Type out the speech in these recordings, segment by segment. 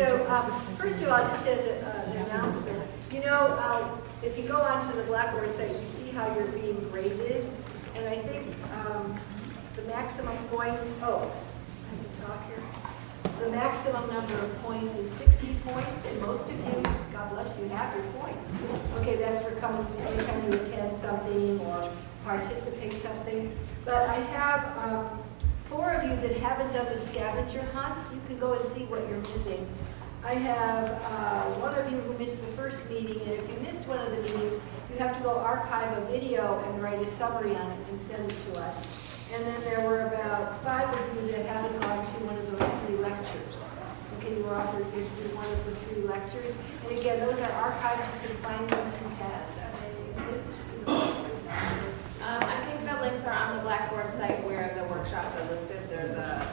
So first of all, just as an announcement, you know, if you go onto the Blackboard site, you see how you're being graded, and I think the maximum points, oh, I have to talk here. The maximum number of points is 60 points, and most of you, God bless you, have your points. Okay, that's for coming anytime you attend something or participate something. But I have 4 of you that haven't done the scavenger hunt. You can go and see what you're missing. I have 1 of you who missed the first meeting, and if you missed one of the meetings, you have to go archive a video and write a summary on it and send it to us. And then there were about 5 of you that haven't gone to one of those 3 lectures. Okay, you were offered to do one of the 3 lectures. And again, those are archived. You can find them through Taz. I think the links are on the Blackboard site where the workshops are listed. There's a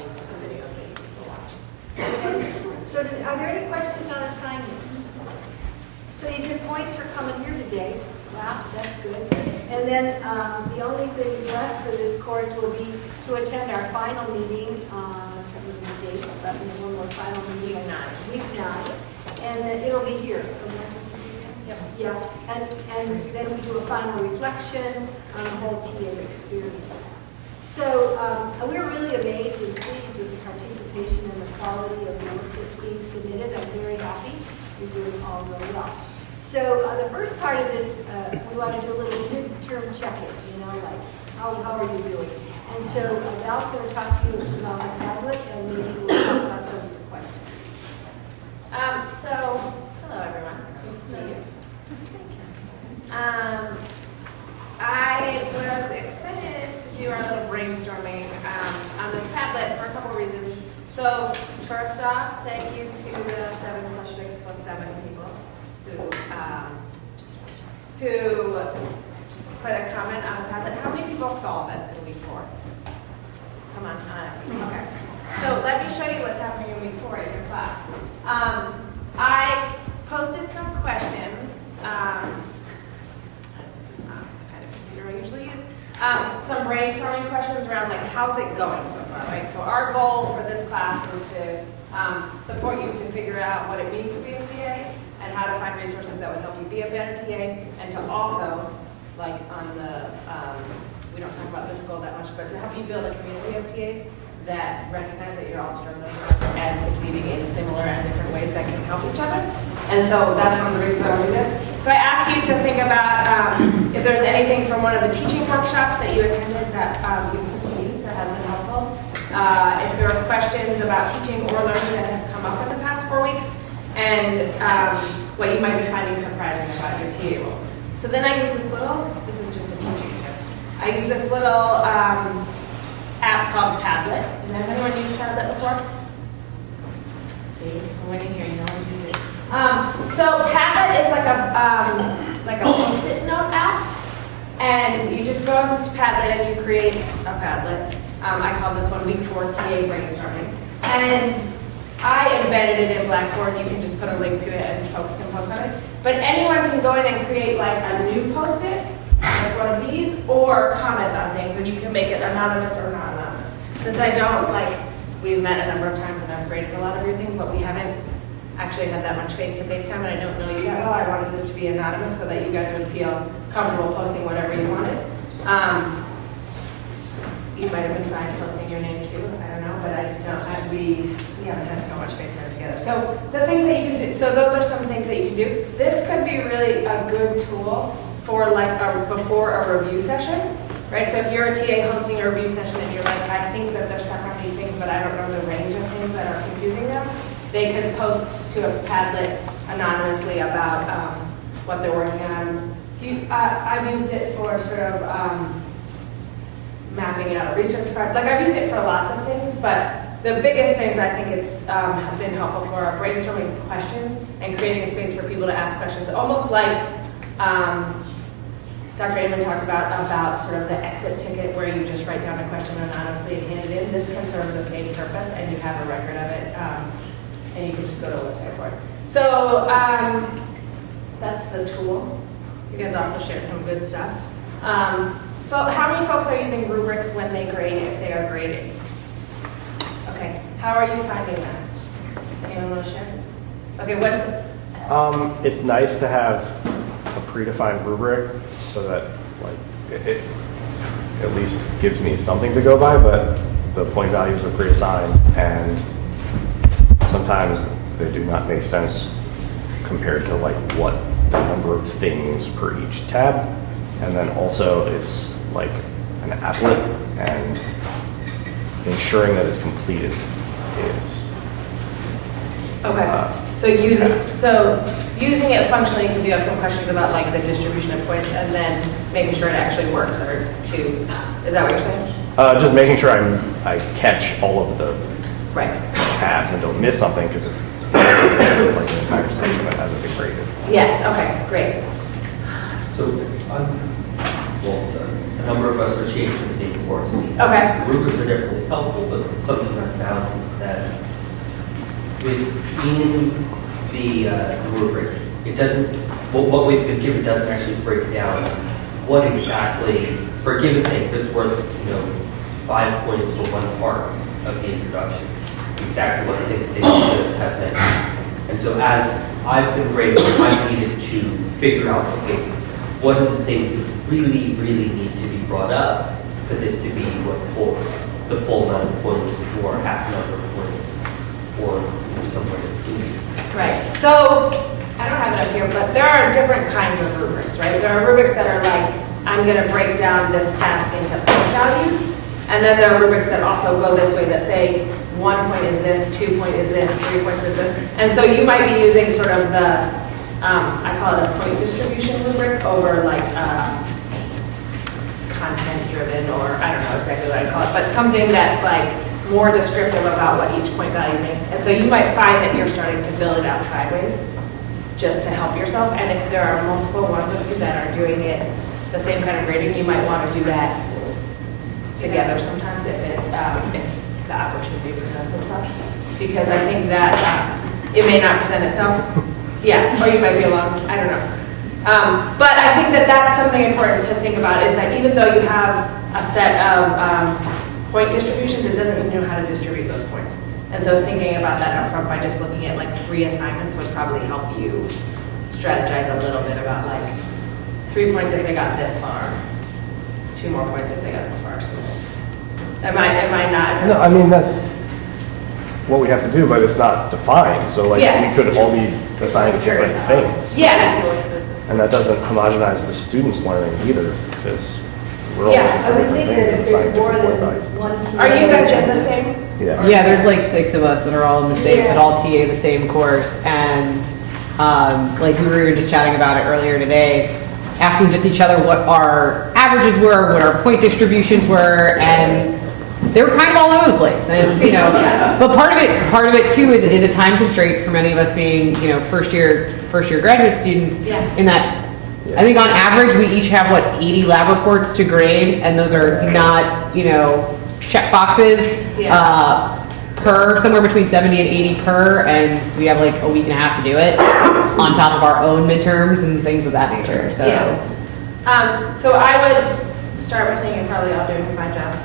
link to the videos that you can watch. Okay. So are there any questions on assignments? So you get points for coming here today. Wow, that's good. And then the only thing left for this course will be to attend our final meeting on the date, but when we're final meeting week 9. And then it'll be here. Yeah, and then we do a final reflection on the whole TA experience. So we're really amazed and pleased with the participation and the quality of the work that's being submitted. I'm very happy. You're doing all really well. So the first part of this, we want to do a little midterm check-in, you know, like how are you doing? And so Val's going to talk to you about the tablet, and maybe we'll talk about some of your questions. Hello everyone. Good to see you. I was excited to do our little brainstorming on this Padlet for a couple reasons. So first off, thank you to the 7 + 6 + 7 people who put a comment on the Padlet. How many people saw this in week 4? Come on, honest. Okay. So let me show you what's happening in week 4 in your class. I posted some questions. This is not the kind of computer I usually use. Some brainstorming questions around like how's it going so far, right? So our goal for this class is to support you to figure out what it means to be a TA and how to find resources that would help you be a better TA, and to also, like on the, we don't talk about this goal that much, but to help you build a community of TAs that recognize that you're all struggling and succeeding in similar and different ways that can help each other. And so that's one of the reasons I want to do this. So I asked you to think about if there's anything from one of the teaching workshops that you attended that you put to use or has been helpful. If there are questions about teaching or learning that have come up in the past 4 weeks, and what you might be finding surprising about your TA role. So then I use this is just a teaching tip. I use this little app called Padlet. Has anyone used Padlet before? See, I'm winning here, you know what to use it. So Padlet is like a post-it note app, and you just go into Padlet and you create a Padlet. I call this one Week 4 TA Brainstorming. And I embedded it in Blackboard. You can just put a link to it and folks can post on it. But anyone can go in and create like a new post-it, like one of these, or comment on things, and you can make it anonymous or not anonymous. Since I don't, we've met a number of times and I've graded a lot of your things, but we haven't actually had that much face-to-face time, and I don't know you that well. I wanted this to be anonymous so that you guys would feel comfortable posting whatever you wanted. You might have been fine posting your name too, I don't know, but I just don't, we haven't had so much face time together. So the things that you can do, so those are some things that you can do. This could be really a good tool for before a review session, right? So if you're a TA hosting a review session and you're like, I think that they're stuck on these things, but I don't know the range of things that are confusing them, they could post to a Padlet anonymously about what they're working on. I've used it for sort of mapping out a research project. I've used it for lots of things, but the biggest things I think it's been helpful for are brainstorming questions and creating a space for people to ask questions, almost like Dr. Amon talked about sort of the exit ticket where you just write down a question anonymously and hand it in. This can serve the same purpose, and you have a record of it, and you can just go to the website for it. So that's the tool. You guys also shared some good stuff. How many folks are using rubrics when they grade, if they are grading? Okay, how are you finding that? Anyone want to share? Okay, what's... It's nice to have a predefined rubric so that like it at least gives me something to go by, but the point values are pre-assigned and sometimes they do not make sense compared to like what the number of things per each tab. And then also it's like an applet and ensuring that it's completed is Okay, so using it functionally because you have some questions about like the distribution of points and then making sure it actually works are two. Is that what you're saying? just making sure I catch all of the Right. tabs and don't miss something because if it's like an entire section that hasn't been graded. Yes, okay, great. So, a number of us are changing the same course. Okay. Rubrics are definitely helpful, but something I've found is that within the rubric, it doesn't, what we've been given doesn't actually break down what exactly, for a given thing, that's worth, 5 points for one part of the introduction, exactly what things they should have meant. And so as I've been graded, I needed to figure out, okay, what are the things that really, really need to be brought up for this to be the full amount of points, or half number of points, or somewhere in between. Right. So I don't have it up here, but there are different kinds of rubrics, right? There are rubrics that are like, I'm going to break down this task into point values. And then there are rubrics that also go this way that say 1 point is this, 2 point is this, 3 points is this. And so you might be using sort of the, I call it a point distribution rubric over like content driven, or I don't know exactly what I call it, but something that's like more descriptive about what each point value makes. And so you might find that you're starting to build it out sideways just to help yourself. And if there are multiple ones of you that are doing it the same kind of grading, you might want to do that together sometimes if the opportunity presents itself. Because I think that it may not present itself. Yeah, or you might be alone, I don't know. But I think that that's something important to think about, is that even though you have a set of point distributions, it doesn't mean you know how to distribute those points. And so thinking about that up front by just looking at like 3 assignments would probably help you strategize a little bit about like 3 points if they got this far, 2 more points if they got this far. So am I not? No, I mean, that's what we have to do, but it's not defined. So like Yeah. we could all be assigned different things. Yeah. And that doesn't homogenize the students' learning either, because we're all Yeah, I would different think that things if and there's assigned more different than point values. one. Are you section the same? Yeah. Yeah, there's like 6 of us that are all in the same, Yeah. that all TA the same course, and like we were just chatting about it earlier today, asking just each other what our averages were, what our point distributions were, and they were kind of all over the place. And but part of it too is a time constraint for many of us being first year graduate students. Yeah. In that, I think on average we each have 80 lab reports to grade, and those are not check boxes. Yeah. Per somewhere between 70 and 80 per, and we have like a week and a half to do it on top of our own midterms and things of that nature. So Yeah. So I would start by saying you're probably all doing a fine job.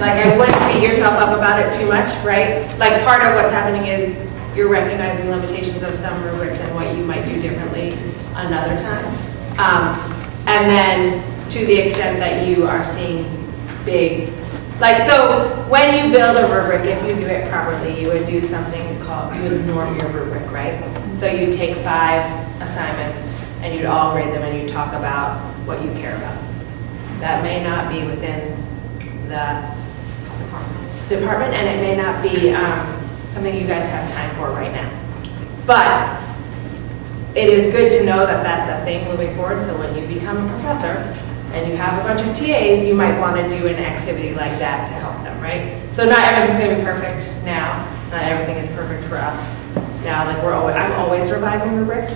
Like, I wouldn't beat yourself up about it too much, right? Like, part of what's happening is you're recognizing limitations of some rubrics and what you might do differently another time. And then to the extent that you are seeing big, like, so when you build a rubric, if you do it properly, you would do something called, you would norm your rubric, right? So you take 5 assignments and you'd all grade them and you talk about what you care about. That may not be within the department, and it may not be something you guys have time for right now. But it is good to know that that's a thing moving forward, so when you become a professor and you have a bunch of TAs, you might want to do an activity like that to help them, right? So not everything's going to be perfect now. Not everything is perfect for us now. Like I'm always revising rubrics,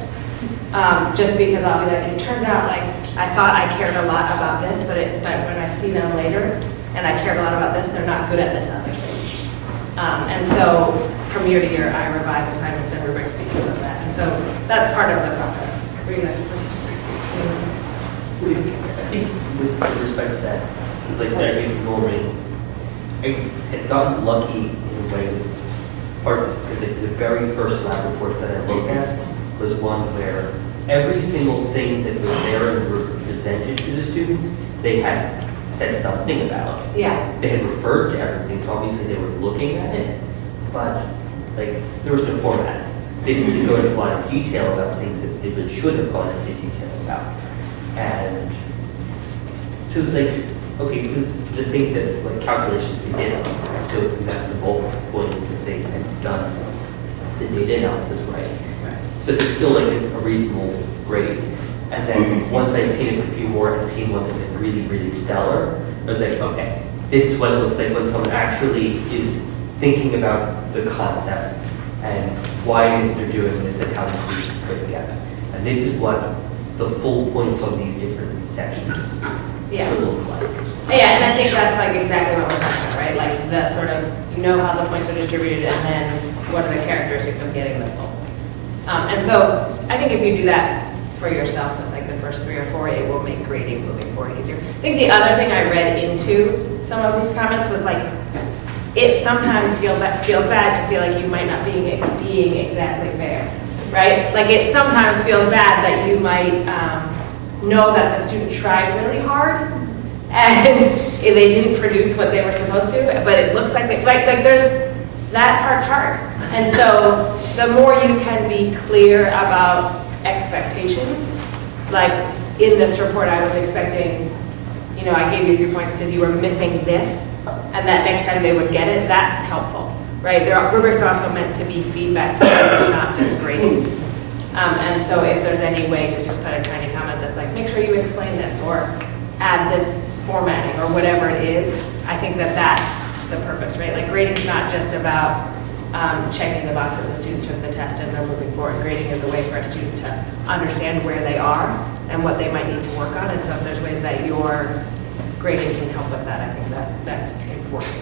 just because I'll be like, it turns out like I thought I cared a lot about this, but when I see them later and I cared a lot about this, they're not good at this other thing. And so from year to year, I revise assignments and rubrics because of that. And so that's part of the process. Were you guys? I think with respect to that, like that norming, I had gotten lucky in a way with part of this, because the very first lab report that I looked at was one where every single thing that was there and were presented to the students, they had said something about. Yeah. They had referred to everything, so obviously they were looking at it, but like there was no format. They didn't go into a lot of detail about things that they really should have gone into detail about. And so it was like, okay, the things that, like calculations we did, so that's the bulk points that they had done the data analysis right. So it's still like a reasonable grade. And then once I'd seen a few more, I'd seen one that was really, really stellar. I was like, okay, this is what it looks like when someone actually is thinking about the concept and why it is they're doing this and how this is put together. And this is what the full points on these different sections should look like. Yeah, and I think that's like exactly what we're talking about, right? Like the sort of, you know how the points are distributed and then what are the characteristics of getting the full points. And so I think if you do that for yourself with like the first 3 or 4, it will make grading moving forward easier. I think the other thing I read into some of these comments was like, it sometimes feels bad to feel like you might not be being exactly fair, right? Like it sometimes feels bad that you might know that the student tried really hard and they didn't produce what they were supposed to, but it looks like there's that part's hard. And so the more you can be clear about expectations, like in this report I was expecting, you know, I gave you 3 points because you were missing this, and that next time they would get it, that's helpful, right? Rubrics are also meant to be feedback to students, not just grading. And so if there's any way to just put a tiny comment that's like, make sure you explain this, or add this formatting, or whatever it is, I think that that's the purpose, right? Like grading's not just about checking the box that the student took the test and they're moving forward. Grading is a way for a student to understand where they are and what they might need to work on. And so if there's ways that your grading can help with that, I think that's important.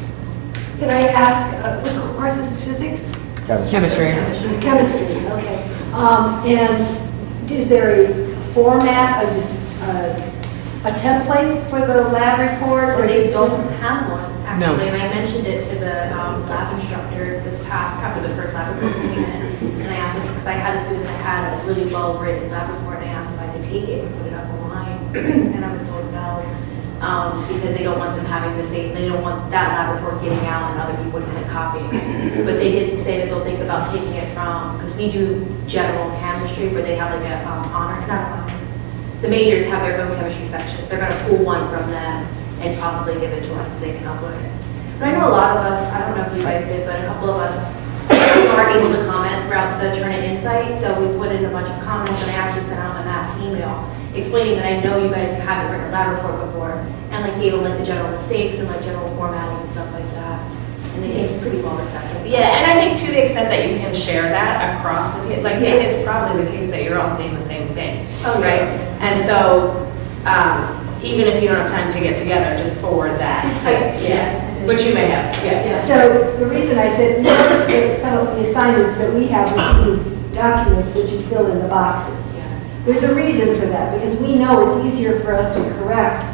Can I ask, what course is this, physics? Chemistry. Chemistry, okay. And is there a format, a template for the lab report? So Or they is it just- don't have one, No. actually, and I mentioned it to the lab instructor this past, after the first lab report came in, and I asked him, because I had a student that had a really well-written lab report, and I asked him if I could take it and put it up online, and I was told no, because they don't want them having the same, they don't want that lab report getting out and other people just like copying it. But they did say that they'll think about taking it from, because we do general chemistry, where they have like a honor, not honors, the majors have their own chemistry section. They're going to pull one from them and possibly give it to us so they can upload it. But I know a lot of us, I don't know if you guys did, but a couple of us are able to comment throughout the Turnitin Insight. So we put in a bunch of comments, and I actually sent out a mass email explaining that I know you guys haven't written a lab report before, and like gave them like the general mistakes and like general formatting and stuff like that. And they seem pretty well receptive. Yeah, and I think to the extent that you can share that across the table, like it is probably the case that you're all seeing the same thing, right? And so even if you don't have time to get together, just forward that. Which you may have. Yeah. So the reason I said, notice that some of the assignments that we have with the documents that you fill in the boxes. There's a reason for that, because we know it's easier for us to correct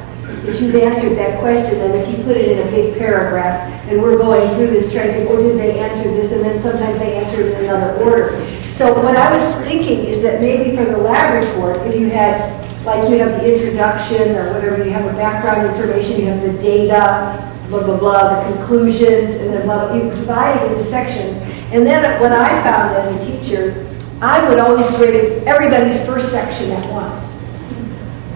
that you've answered that question than if you put it in a big paragraph and we're going through this trying to think, oh, did they answer this? And then sometimes they answer it in another order. So what I was thinking is that maybe for the lab report, if you had, like you have the introduction or whatever, you have a background information, you have the data, blah, blah, blah, the conclusions, and then blah, blah, you divide it into sections. And then what I found as a teacher, I would always grade everybody's first section at once,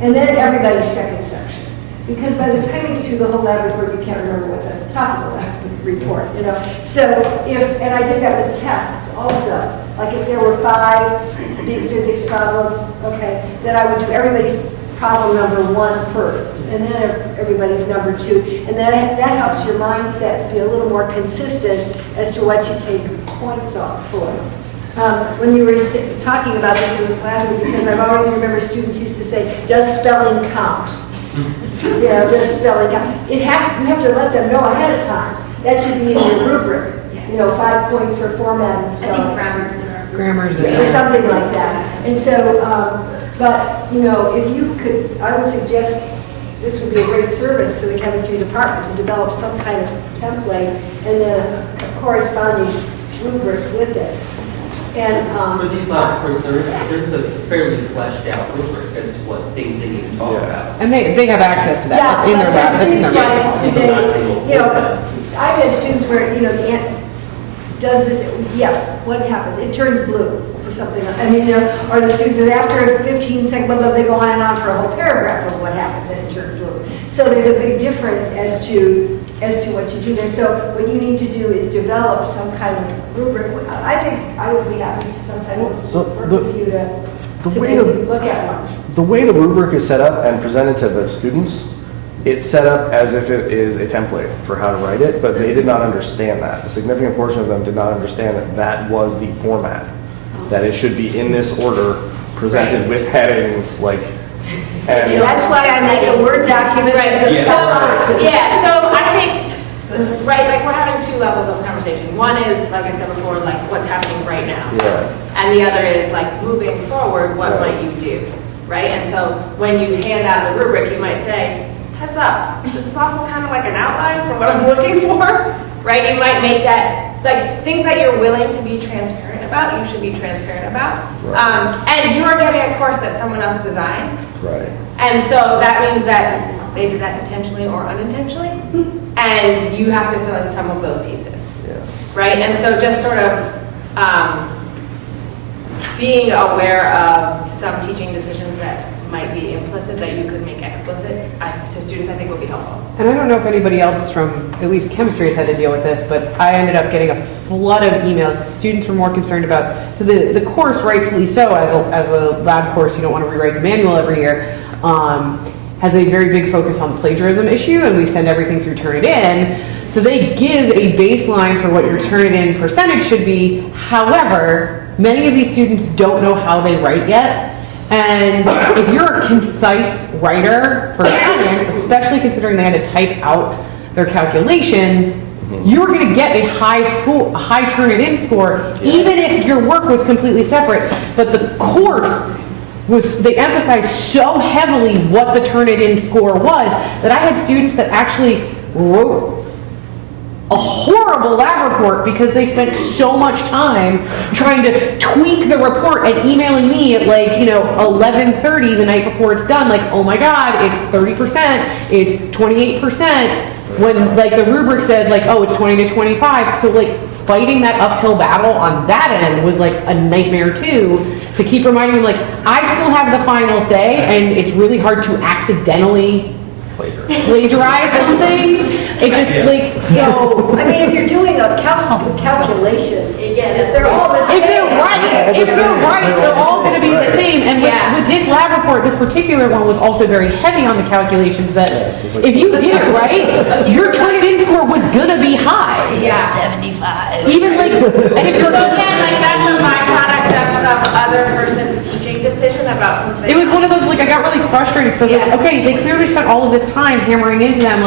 and then everybody's second section. Because by the time you get through the whole lab report, you can't remember what's at the top of the lab report, you know. So and I did that with tests also. Like if there were 5 big physics problems, okay, then I would do everybody's problem number 1 first, and then everybody's number 2. And that helps your mindset to be a little more consistent as to what you take points off for. When you were talking about this in the classroom, because I've always remembered students used to say, does spelling count? You know, does spelling count? You have to let them know ahead of time. That should be in your rubric. You know, 5 points for format and spelling. I think Grammar's Or something like that. And so, but, you know, if you could, I would suggest this would be a great service to the chemistry department to develop some kind of template and then a corresponding rubric with it. And, For these lab reports, there's a fairly fleshed out rubric as to what things they need to talk Yeah. about. And they have access to that. yeah, That's in their but lab. That's in their students lab. like, do they, you know, I've had students where, you know, the ant does this, yes, what happens? It turns blue or something. I mean, you know, or the students, after a 15-second, well, they go on and on for a whole paragraph of what happened, then it turned blue. So there's a big difference as to what you do there. So what you need to do is develop some kind of rubric. I think I would be happy to sometime So work with you the to way maybe the- look at one. The way the rubric is set up and presented to the students, it's set up as if it is a template for how to write it, but they did not understand that. A significant portion of them did not understand that that was the format, that it should be in this order, presented with headings, like, and That's why I make a Word document. Right, that's so, boxes. yeah, so I think, right, like we're having two levels of conversation. One is, like I said before, like what's happening right now. yeah, And the other is like moving forward, what Right. might you do, right? And so when you hand out the rubric, you might say, heads up, this is also kind of like an outline for what I'm looking for, right? You might make that, like, things that you're willing to be transparent about, you should be transparent about. Right. And you're getting a course that someone else designed, right. and so that means that they did that intentionally or unintentionally, and you have to fill in some of those pieces, Yeah. right? And so just sort of being aware of some teaching decisions that might be implicit that you could make explicit to students, I think would be helpful. And I don't know if anybody else from at least chemistry has had to deal with this, but I ended up getting a flood of emails. Students were more concerned about, so the course, rightfully so, as a lab course, you don't want to rewrite the manual every year, has a very big focus on plagiarism issue, and we send everything through Turnitin. So they give a baseline for what your Turnitin percentage should be. However, many of these students don't know how they write yet. And if you're a concise writer for science, especially considering they had to type out their calculations, you're going to get a high Turnitin score, even if your work was completely separate. But the course they emphasized so heavily what the Turnitin score was that I had students that actually wrote a horrible lab report because they spent so much time trying to tweak the report and emailing me at 11:30 the night before it's done, like, oh my God, it's 30%, it's 28%, when the rubric says oh, it's 20 to 25. So fighting that uphill battle on that end was a nightmare too, to keep reminding them I still have the final say, and it's really hard to accidentally plagiarize something. It just so. I mean, if you're doing a calculation, if they're all the same. If they're right, they're all going to be the same. And with this lab report, this particular one was also very heavy on the calculations. That if you did it right, your Turnitin score was going to be high. Yeah. 75. Even and if you're So again, that's a byproduct of some other person's teaching decision about something. it was one of those I got really frustrated because I was like, okay, they clearly spent all of this time hammering into them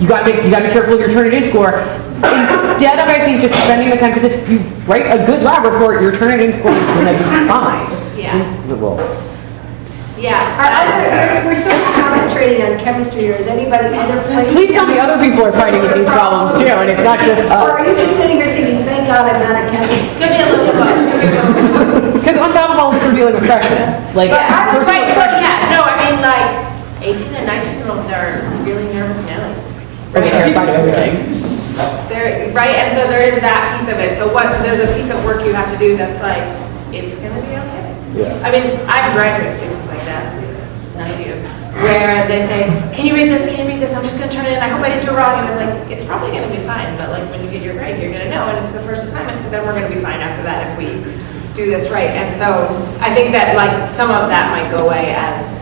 you got to be careful of your Turnitin score, instead of I think just spending the time, because if you write a good lab report, your Turnitin score is going to be fine. Yeah. Well, Yeah. We're sort of concentrating on chemistry, or is anybody other places? Please tell me other people are fighting with these problems too, and it's not just Or are us. you just sitting here thinking, thank God I'm not a chemist? Give me a little book. Because on top of all this, we're dealing with freshmen. Right, so yeah, no, I mean 18 and 19-year-olds are really nervous Nellies. They're terrified of everything. Right, and so there is that piece of it. So there's a piece of work you have to do that's it's gonna be okay. yeah. I mean, I have graduate students like that, none of you, where they say, can you read this, can you read this, I'm just gonna turn it in, I hope I didn't do it wrong, and I'm like, it's probably gonna be fine, but when you get your grade, you're gonna know, and it's the first assignment, so then we're gonna be fine after that if we do this right. And so I think that some of that might go away as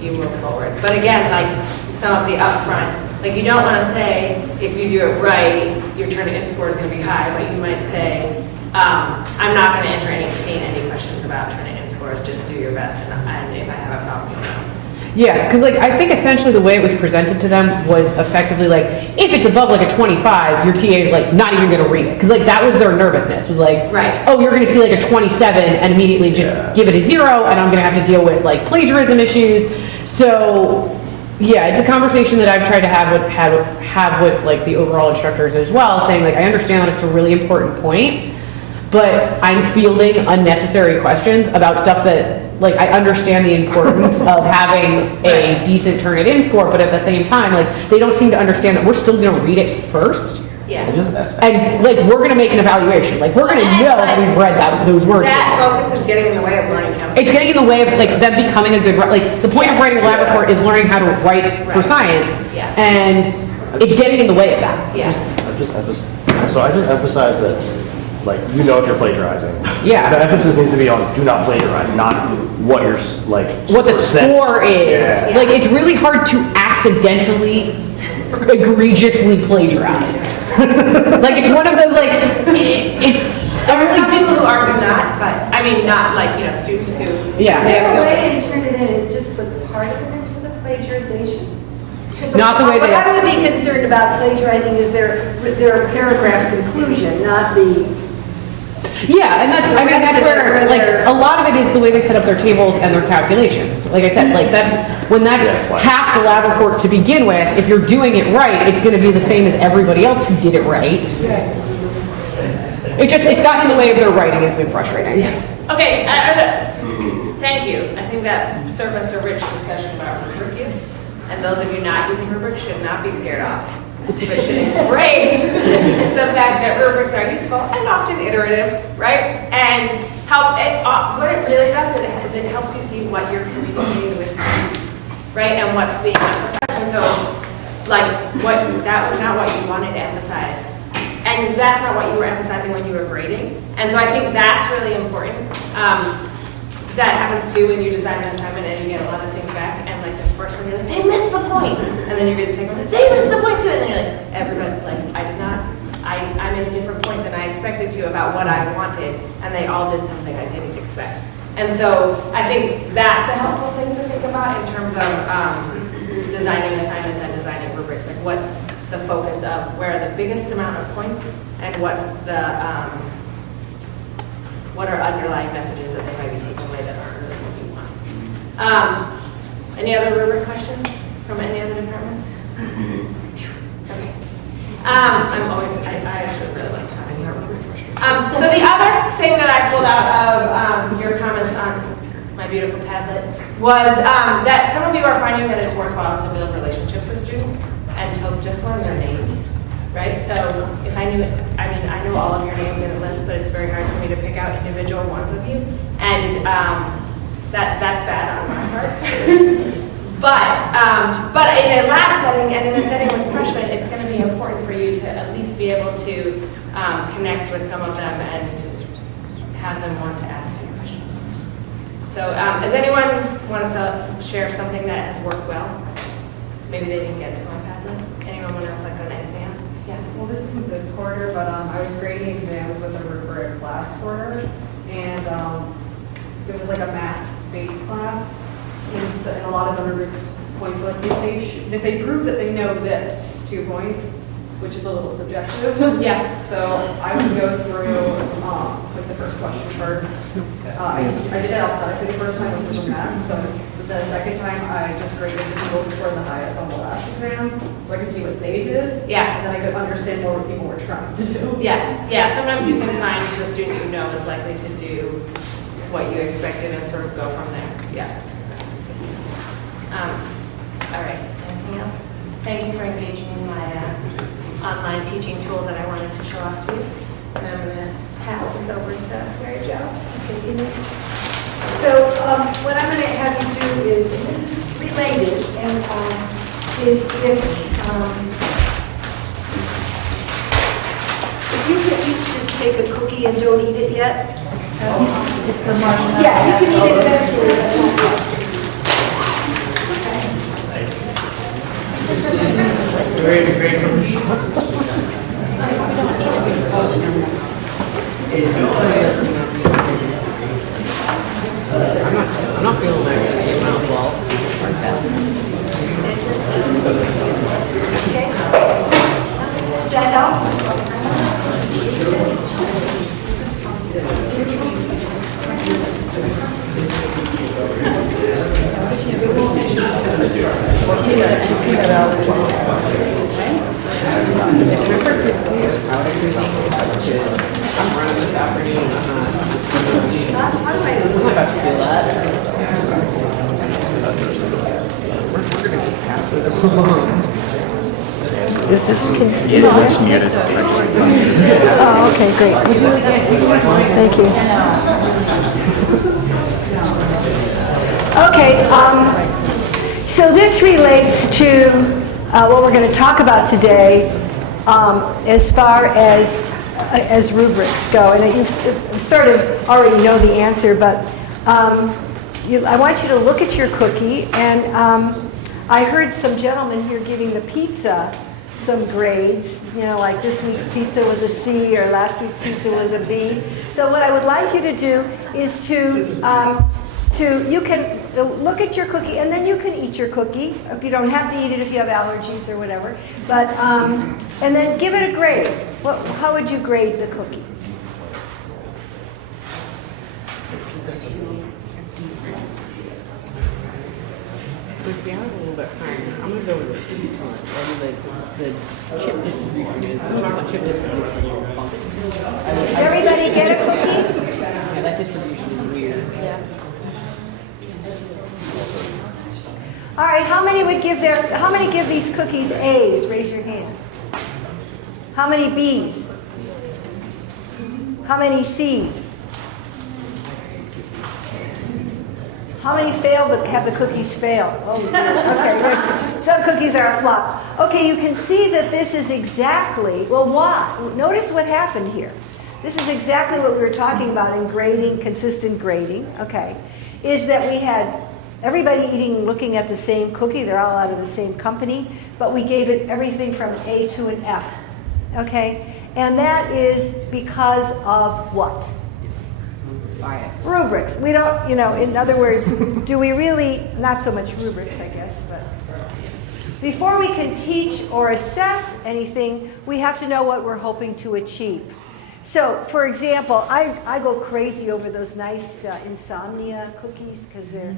you move forward. But again, some of the upfront, you don't want to say, if you do it right, your Turnitin score is going to be high, but you might say, I'm not going to entertain any questions about Turnitin scores, just do your best, and if I have a problem, you'll know. Yeah, because I think essentially the way it was presented to them was effectively if it's above a 25, your TA is not even going to read it, because that was their nervousness. Was right. Oh, you're going to see a 27 and immediately just give it a 0, and I'm going to have to deal with plagiarism issues. So yeah, it's a conversation that I've tried to have with the overall instructors as well, saying I understand that it's a really important point, but I'm fielding unnecessary questions about stuff that, like, I understand the importance of having a decent Turnitin score, but at the same time, like, they don't seem to understand that we're still gonna read it first. Yeah. And, like, we're gonna make an evaluation. Like, we're gonna know that we've read those words. That focus is getting in the way of learning chemistry. It's getting in the way of, like, them becoming a good, like, the point of writing a lab report is learning how to write for science. Yeah. And it's getting in the way of that. Yeah. I just emphasize that, like, you know if you're plagiarizing. Yeah. The emphasis needs to be on do not plagiarize, not what you're, like. What the percent- score is. Yeah. Like, it's really hard to accidentally, egregiously plagiarize. Like, it's one of those, like, There are some people who argue that, but, I mean, not like, you know, students who. Yeah. Is there a way to turn it in, it just puts part of it into the plagiarization? 'Cause Not the way what they- I would be concerned about plagiarizing is their paragraph conclusion, not the, Yeah, and that's, I mean, that's where, like, a lot of it is the way they set up their tables and their calculations. Like I said, like, when that's half the lab report to begin with, if you're doing it right, it's gonna be the same as everybody else who did it right. It's gotten in the way of their writing, it's been frustrating. Okay, thank you. I think that surfaced a rich discussion about rubric use. And those of you not using rubrics should not be scared off. But should embrace the fact that rubrics are useful and often iterative, right? And what it really does is it helps you see what you're communicating with students, right? And what's being emphasized. And so, like, that was not what you wanted emphasized. And that's not what you were emphasizing when you were grading. And so I think that's really important. That happens too when you design an assignment and you get a lot of things back. And like the first one, you're like, they missed the point. And then you read the second one, they missed the point too. And then you're like, everybody, like, I did not, I made a different point than I expected to about what I wanted. And they all did something I didn't expect. And so I think that's a helpful thing to think about in terms of designing assignments and designing rubrics. Like, what's the focus of where are the biggest amount of points and what's the, what are underlying messages that they might be taking away that aren't really what you want. Any other rubric questions from any other departments? Okay. I actually really like talking about rubrics. So the other thing that I pulled out of your comments on my beautiful Padlet was that some of you are finding that it's worthwhile to build relationships with students and to just learn their names, right? So if I knew, I mean, I know all of your names in a list, but it's very hard for me to pick out individual ones of you. And that's bad on my part. But in a lab setting and in a setting with freshmen, it's going to be important for you to at least be able to connect with some of them and have them want to ask you questions. So does anyone want to share something that has worked well? Maybe they didn't get to my Padlet. Anyone want to reflect on anything else? Yeah. Well, this isn't this quarter, but I was grading exams with a rubric last quarter, and it was like a math-based class, and a lot of the rubrics points were like, if they prove that they know this, 2 points, which is a little subjective. Yeah. So I would go through like the first question first. I did it alphabetically the first time, which was a mess. So the second time, I just graded the people who scored the highest on the last exam, so I could see what they did. Yeah. And then I could understand more what people were trying to do. Yes. Yeah. Sometimes you can find the student you know is likely to do what you expected and sort of go from there. Yeah. All right. Anything else? Thank you for engaging in my online teaching tool that I wanted to show off to you. And I'm going to pass this over to Mary Jo. so what I'm going to have you do is, and this is related, and is if you could each just take a cookie and don't eat it yet. It's the marshmallow. Yeah, you can eat it eventually. That's not good. I'm not feeling my mouth well. Okay? Does that help? I'm running this afternoon. Is this? Yeah, it's muted. Oh, okay, great. Thank you. Okay, so this relates to what we're going to talk about today as far as rubrics go. And you sort of already know the answer, but I want you to look at your cookie. And I heard some gentlemen here giving the pizza some grades, you know, like this week's pizza was a C or last week's pizza was a B. So what I would like you to do is you can look at your cookie and then you can eat your cookie. You don't have to eat it if you have allergies or whatever. But and then give it a grade. How would you grade the cookie? See, I was a little bit higher. I'm gonna go with the C one. The chip distribution is the chocolate chip distribution is a little funky. Did everybody get a cookie? Yeah, that distribution is weird. Yeah. All right, how many give these cookies A's? Raise your hand. How many B's? How many C's? How many have the cookies failed? Oh, okay, good. Some cookies are a flop. Okay, you can see that this is exactly, well, why? Notice what happened here. This is exactly what we were talking about in grading, consistent grading, okay, is that we had everybody looking at the same cookie. They're all out of the same company, but we gave it everything from an A to an F, okay? And that is because of what? Bias. Rubrics. We don't, in other words, do we really, not so much rubrics, I guess, but before we can teach or assess anything, we have to know what we're hoping to achieve. So, for example, I go crazy over those nice insomnia cookies because they're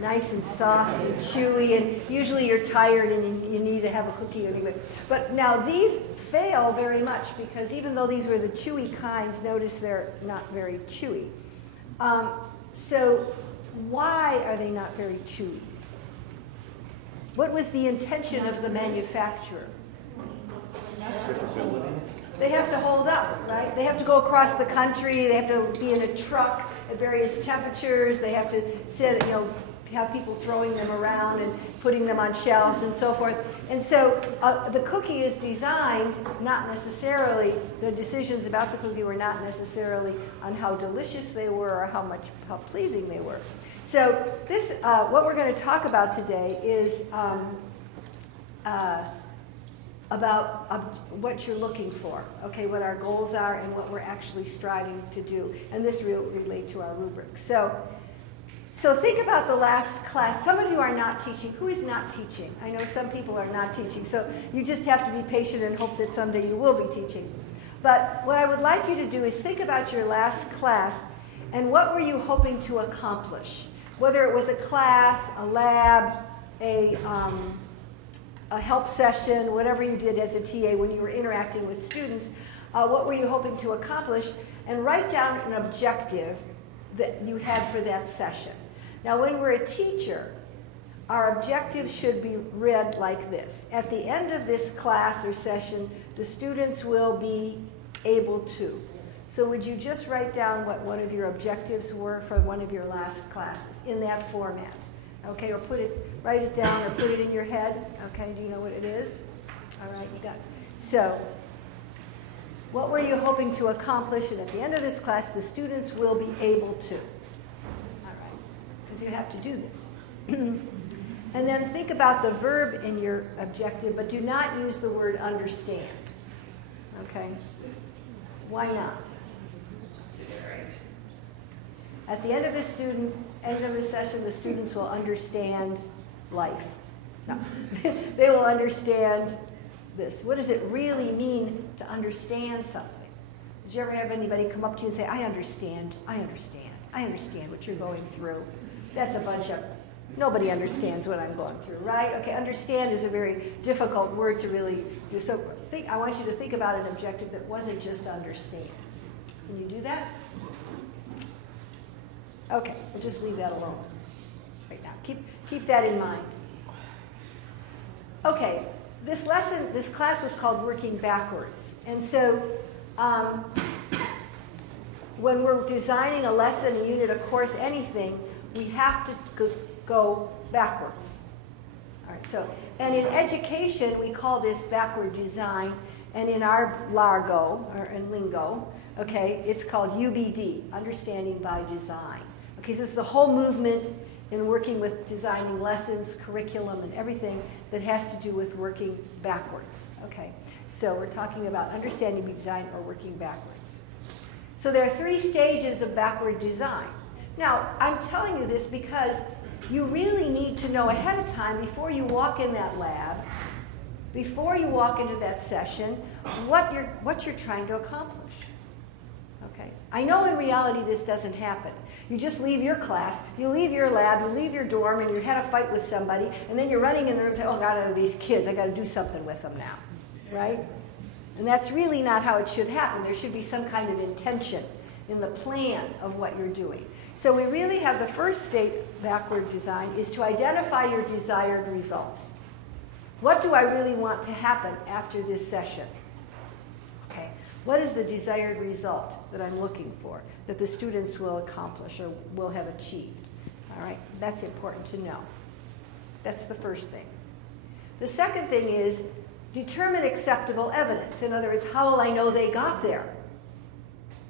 nice and soft and chewy, and usually you're tired and you need to have a cookie anyway. But now these fail very much because even though these were the chewy kind, notice they're not very chewy. So why are they not very chewy? What was the intention of the manufacturer? They have to hold up, right? They have to go across the country. They have to be in a truck at various temperatures. They have to sit, have people throwing them around and putting them on shelves and so forth. And so the cookie is designed not necessarily, the decisions about the cookie were not necessarily on how delicious they were or how pleasing they were. So this, what we're going to talk about today is about what you're looking for, okay, what our goals are and what we're actually striving to do. And this will relate to our rubric. So think about the last class. Some of you are not teaching. Who is not teaching? I know some people are not teaching. So you just have to be patient and hope that someday you will be teaching. But what I would like you to do is think about your last class and what were you hoping to accomplish? Whether it was a class, a lab, a help session, whatever you did as a TA when you were interacting with students, what were you hoping to accomplish? And write down an objective that you had for that session. Now, when we're a teacher, our objective should be read like this. At the end of this class or session, the students will be able to. So would you just write down what one of your objectives were for one of your last classes in that format? Okay, or write it down or put it in your head. Okay, do you know what it is? All right, you got it. So, what were you hoping to accomplish? And at the end of this class, the students will be able to. All right, because you have to do this. And then think about the verb in your objective, but do not use the word understand. Okay? Why not? At the end of the session, the students will understand life. No. They will understand this. What does it really mean to understand something? Did you ever have anybody come up to you and say, I understand what you're going through? That's a bunch of, nobody understands what I'm going through, right? Okay, understand is a very difficult word to really do. So I want you to think about an objective that wasn't just understand. Can you do that? Okay, we'll just leave that alone right now. Keep that in mind. Okay, this class was called Working Backwards. And so when we're designing a lesson, a unit, a course, anything, we have to go backwards. All right, so, and in education, we call this backward design, and in our largo, or in lingo, okay, it's called UBD, Understanding by Design. Okay, so this is a whole movement in working with designing lessons, curriculum, and everything that has to do with working backwards. Okay, so we're talking about understanding by design or working backwards. So there are 3 stages of backward design. Now, I'm telling you this because you really need to know ahead of time, before you walk in that lab, before you walk into that session, what you're trying to accomplish. Okay? I know in reality this doesn't happen. You just leave your class, you leave your lab, you leave your dorm, and you had a fight with somebody, and then you're running in the room and say, oh God, these kids, I got to do something with them now. Right? And that's really not how it should happen. There should be some kind of intention in the plan of what you're doing. So we really have the first state, backward design, is to identify your desired results. What do I really want to happen after this session? Okay, what is the desired result that I'm looking for, that the students will accomplish or will have achieved? All right, that's important to know. That's the first thing. The second thing is determine acceptable evidence. In other words, how will I know they got there?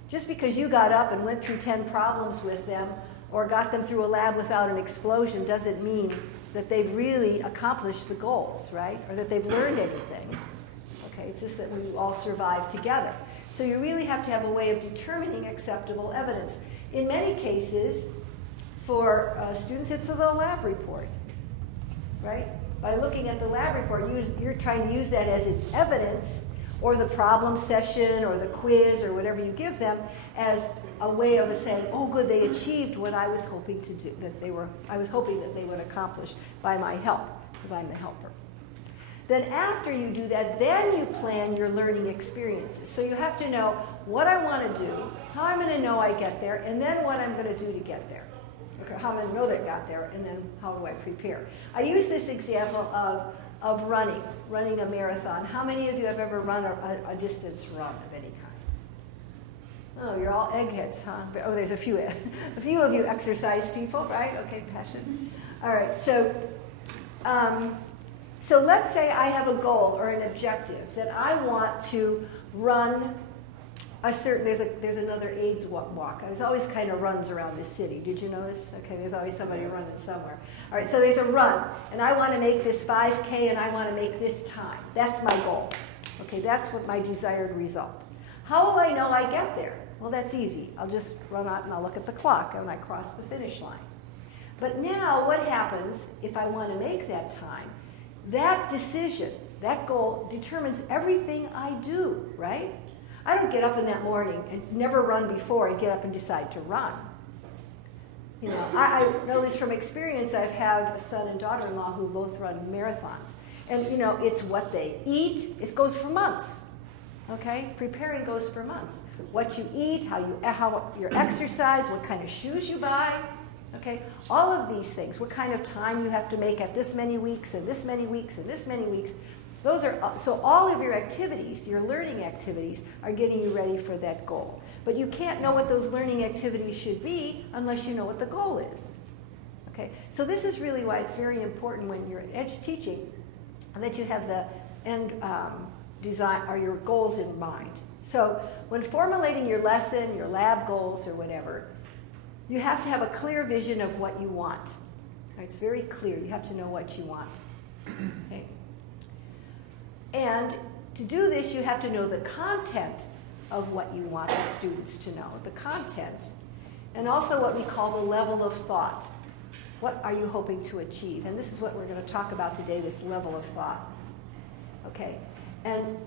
Just because you got up and went through 10 problems with them or got them through a lab without an explosion doesn't mean that they've really accomplished the goals, right? Or that they've learned anything. Okay, it's just that we all survived together. So you really have to have a way of determining acceptable evidence. In many cases, for students, it's the lab report, right? By looking at the lab report, you're trying to use that as evidence, or the problem session, or the quiz, or whatever you give them, as a way of saying, oh good, they achieved what I was hoping to do, I was hoping that they would accomplish by my help, because I'm the helper. Then after you do that, then you plan your learning experiences. So you have to know what I want to do, how I'm going to know I get there, and then what I'm going to do to get there. Okay, how I'm going to know that I got there, and then how do I prepare? I use this example of running a marathon. How many of you have ever run a distance run of any kind? Oh, you're all eggheads, huh? Oh, there's a few of you exercise people, right? Okay, passion. All right, so let's say I have a goal or an objective that I want to run a certain, there's another AIDS walk. There's always kind of runs around the city. Did you notice? Okay, there's always somebody running somewhere. All right, so there's a run, and I want to make this 5K, and I want to make this time. That's my goal. Okay, that's what my desired result. How will I know I get there? Well, that's easy. I'll just run out and I'll look at the clock when I cross the finish line. But now what happens if I want to make that time? That decision, that goal, determines everything I do, right? I don't get up in that morning and never run before and get up and decide to run. You know, I know this from experience. I have a son and daughter-in-law who both run marathons. And, you know, it's what they eat. It goes for months. Okay? Preparing goes for months. What you eat, how your exercise, what kind of shoes you buy. Okay? All of these things. What kind of time you have to make at this many weeks and this many weeks and this many weeks. Those are, so all of your activities, your learning activities, are getting you ready for that goal. But you can't know what those learning activities should be unless you know what the goal is. Okay? So this is really why it's very important when you're teaching that you have the end design or your goals in mind. So when formulating your lesson, your lab goals or whatever, you have to have a clear vision of what you want. Right? It's very clear. You have to know what you want. Okay? And to do this, you have to know the content of what you want the students to know, the content, and also what we call the level of thought. What are you hoping to achieve? And this is what we're going to talk about today, this level of thought. Okay, and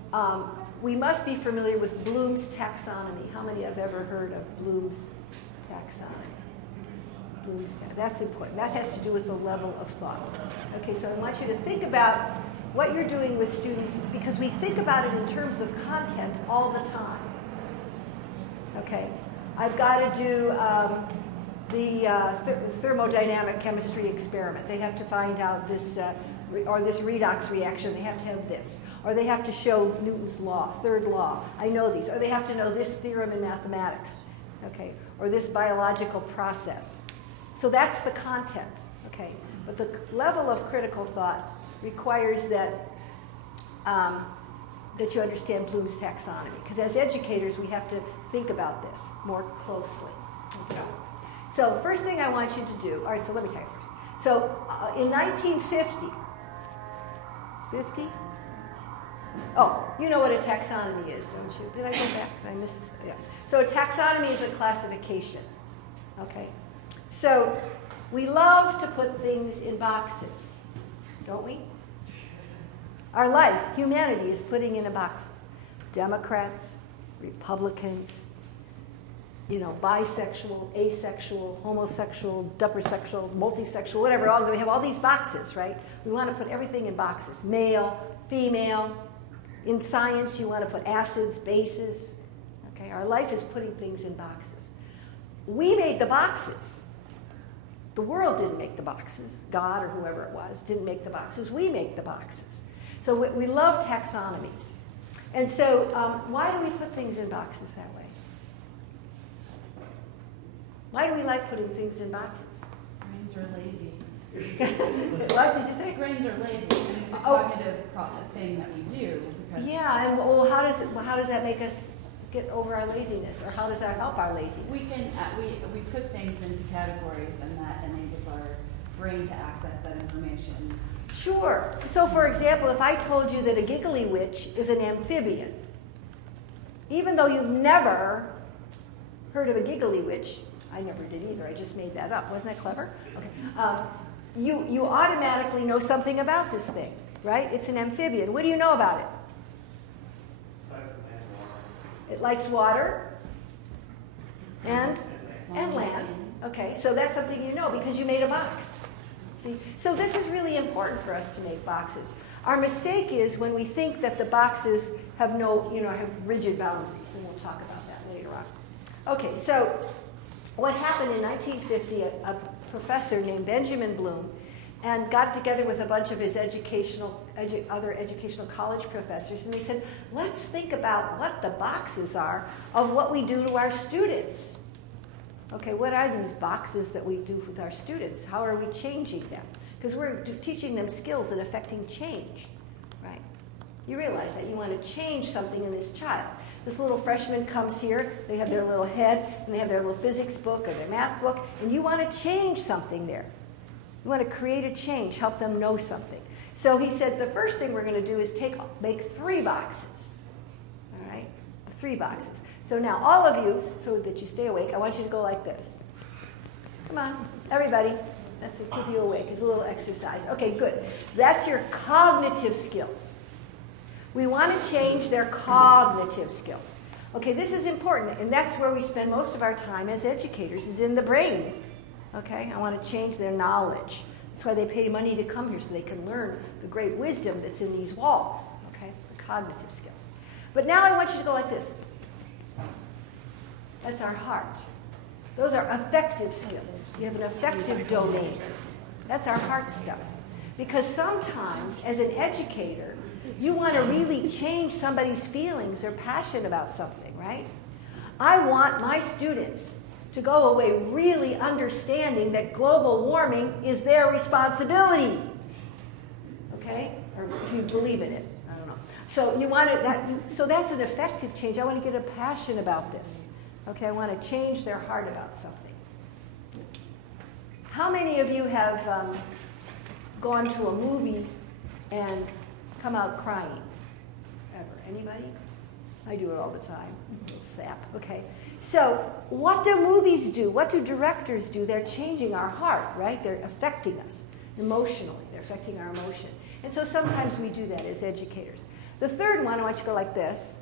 we must be familiar with Bloom's taxonomy. How many have ever heard of Bloom's taxonomy? That's important. That has to do with the level of thought. Okay, so I want you to think about what you're doing with students, because we think about it in terms of content all the time. Okay, I've got to do thermodynamic chemistry experiment. They have to find out this, or this redox reaction, they have to have this. Or they have to show Newton's law, third law. I know these. Or they have to know this theorem in mathematics, okay? Or this biological process. So that's the content, okay? But the level of critical thought requires that, that you understand Bloom's taxonomy. Because as educators, we have to think about this more closely. Okay? So first thing I want you to do, all right, so let me tell you first. So in 1950, oh, you know what a taxonomy is, don't you? Did I go back? Did I miss this? Yeah. So a taxonomy is a classification, okay? So we love to put things in boxes, don't we? Our life, humanity, is putting in boxes. Democrats, Republicans, you know, bisexual, asexual, homosexual, dupersexual, multisexual, whatever. We have all these boxes, right? We want to put everything in boxes. Male, female. In science, you want to put acids, bases. Okay, our life is putting things in boxes. We made the boxes. The world didn't make the boxes. God or whoever it was didn't make the boxes. We make the boxes. So we love taxonomies. And so why do we put things in boxes that way? Why do we like putting things in boxes? Brains are lazy. What did you say? Brains are lazy, and it's a cognitive thing that we do just because. Yeah, and well, how does that make us get over our laziness, or how does that help our laziness? We can we put things into categories, and that enables our brain to access that information. Sure. So, for example, if I told you that a giggly witch is an amphibian, even though you've never heard of a giggly witch, I never did either. I just made that up. Wasn't that clever? Okay. You automatically know something about this thing, right? It's an amphibian. What do you know about it? It likes water and land. Okay, so that's something you know because you made a box. See, so this is really important for us to make boxes. Our mistake is when we think that the boxes have have rigid boundaries, and we'll talk about that later on. Okay, so what happened in 1950, a professor named Benjamin Bloom and got together with a bunch of his other educational college professors, and they said, let's think about what the boxes are of what we do to our students. Okay, what are these boxes that we do with our students? How are we changing them? Because we're teaching them skills and affecting change, right? You realize that you want to change something in this child. This little freshman comes here, they have their little head, and they have their little physics book or their math book, and you want to change something there. You want to create a change, help them know something. So he said the first thing we're going to do is make 3 boxes, all right? 3 boxes. So now all of you, so that you stay awake, I want you to go like this. Come on, everybody. That's to keep you awake. It's a little exercise. Okay, good. That's your cognitive skills. We want to change their cognitive skills. Okay, this is important, and that's where we spend most of our time as educators, is in the brain. Okay, I want to change their knowledge. That's why they pay money to come here, so they can learn the great wisdom that's in these walls. Okay, the cognitive skills. But now I want you to go like this. That's our heart. Those are affective skills. You have an affective domain. That's our heart stuff. Because sometimes, as an educator, you want to really change somebody's feelings or passion about something, right? I want my students to go away really understanding that global warming is their responsibility. Okay? Or if you believe in it. I don't know. So you want so that's an effective change. I want to get a passion about this. Okay, I want to change their heart about something. How many of you have gone to a movie and come out crying? Ever? Anybody? I do it all the time. A little sap. Okay. So what do movies do? What do directors do? They're changing our heart, right? They're affecting us emotionally. They're affecting our emotion. And so sometimes we do that as educators. The third one, I want you to go like this.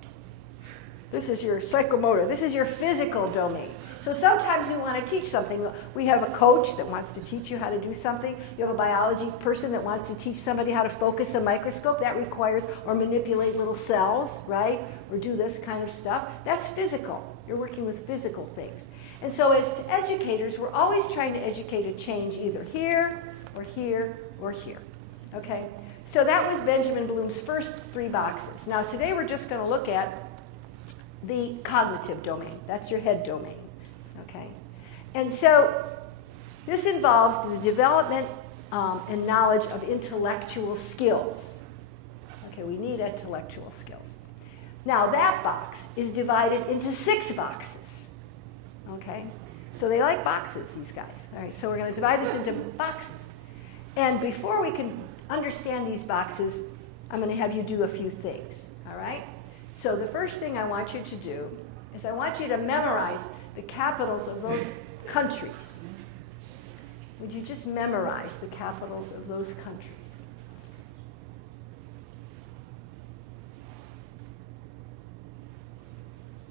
This is your psychomotor. This is your physical domain. So sometimes we want to teach something. We have a coach that wants to teach you how to do something. You have a biology person that wants to teach somebody how to focus a microscope. That requires, or manipulate little cells, right? Or do this kind of stuff. That's physical. You're working with physical things. And so as educators, we're always trying to educate a change either here or here or here. Okay? So that was Benjamin Bloom's first 3 boxes. Now today we're just going to look at the cognitive domain. That's your head domain. Okay? And so this involves the development and knowledge of intellectual skills. Okay, we need intellectual skills. Now that box is divided into 6 boxes. Okay? So they like boxes, these guys. All right, so we're going to divide this into boxes. And before we can understand these boxes, I'm going to have you do a few things. All right? So the first thing I want you to do is I want you to memorize the capitals of those countries. Would you just memorize the capitals of those countries?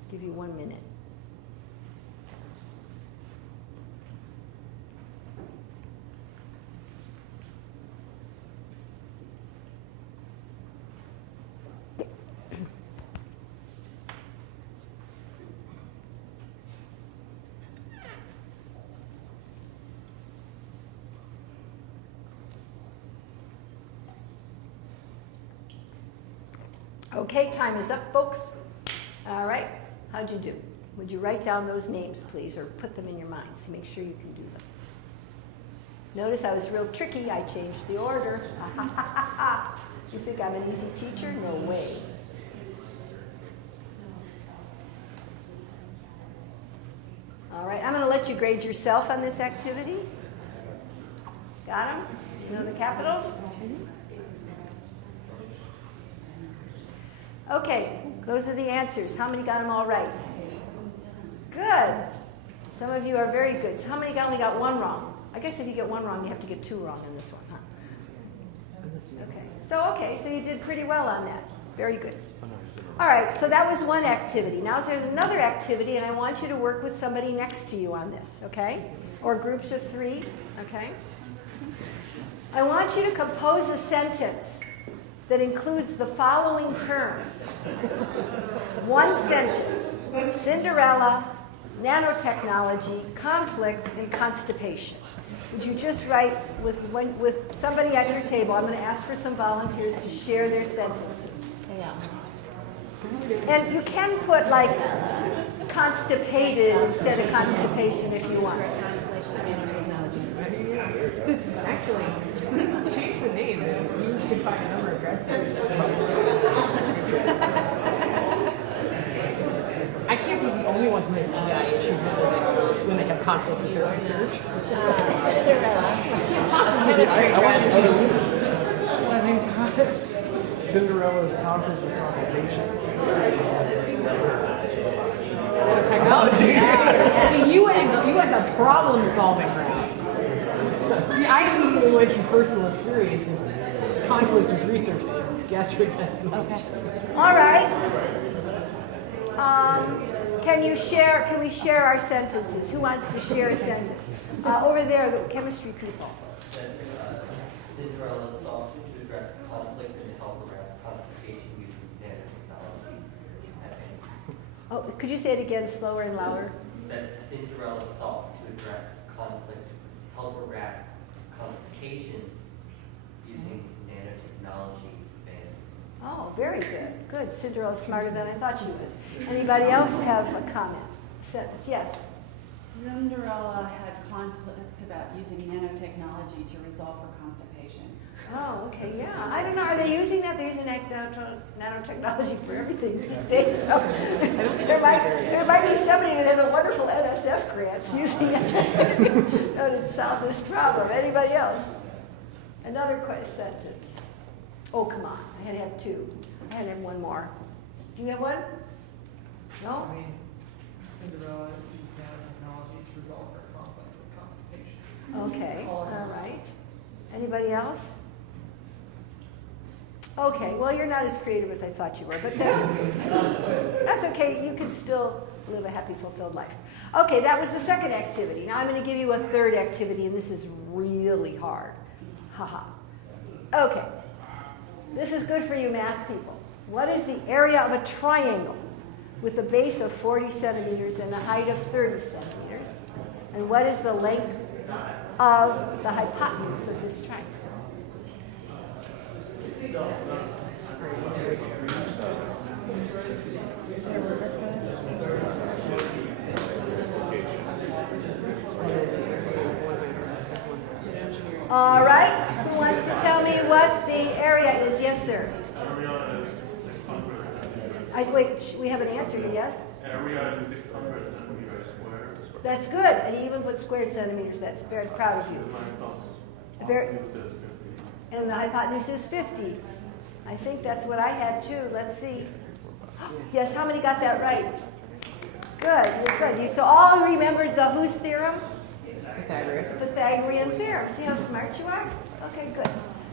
Give you 1 minute. Okay, time is up, folks. All right, how'd you do? Would you write down those names, please, or put them in your minds to make sure you can do them? Notice I was real tricky. I changed the order. You think I'm an easy teacher? No way. All right, I'm going to let you grade yourself on this activity. Got them? You know the capitals? Okay, those are the answers. How many got them all right? Good. Some of you are very good. So how many only got 1 wrong? I guess if you get 1 wrong, you have to get 2 wrong in this one, huh? Okay, so you did pretty well on that. Very good. All right, so that was one activity. Now there's another activity, and I want you to work with somebody next to you on this, okay? Or groups of 3, okay? I want you to compose a sentence that includes the following terms. 1 sentence: Cinderella, nanotechnology, conflict, and constipation. Would you just write with somebody at your table? I'm going to ask for some volunteers to share their sentences. Yeah. And you can put like constipated instead of constipation if you want. Actually, change the name. You can find a number of addresses. I can't be the only one who has GI issues when they have conflict with their research. Can't possibly Cinderella's conflict with constipation. Technology. See, you had the problem-solving route. See, I immediately went to personal experience and conflicts with research and gastrointestinal. Okay. All right. Can we share our sentences? Who wants to share a sentence? Over there, the chemistry people. Cinderella sought to address conflict and help arrest constipation using nanotechnology. Oh, could you say it again, slower and louder? That Cinderella sought to address conflict, help arrest constipation using nanotechnology advances. Oh, very good. Good. Cinderella's smarter than I thought she was. Anybody else have a comment? Sentence? Yes. Cinderella had conflict about using nanotechnology to resolve her constipation. Oh, okay, yeah. I don't know. Are they using that? They're using nanotechnology for everything these days. So there might be somebody that has a wonderful NSF grant using it to solve this problem. Anybody else? Another sentence. Oh, come on. I had to have 2. I had to have 1 more. Do you have one? No? I mean, Cinderella used nanotechnology to resolve her conflict with constipation. Okay, all right. Anybody else? Okay, well, you're not as creative as I thought you were, but that's okay. You can still live a happy, fulfilled life. Okay, that was the second activity. Now I'm going to give you a third activity, and this is really hard. Haha. Okay, this is good for you math people. What is the area of a triangle with a base of 40 centimeters and a height of 30 centimeters? And what is the length of the hypotenuse of this triangle? All right, who wants to tell me what the area is? Yes, sir. Area is 600 centimeters. Wait, we haven't answered it, yes? Area is 600 centimeters square. That's good, and you even put squared centimeters. That's very proud of you. Very, and the hypotenuse is 50. I think that's what I had too. Let's see. Yes, how many got that right? Good, you're good. You so all remembered the whose theorem? Pythagoras. Pythagorean theorem. See how smart you are? Okay, good.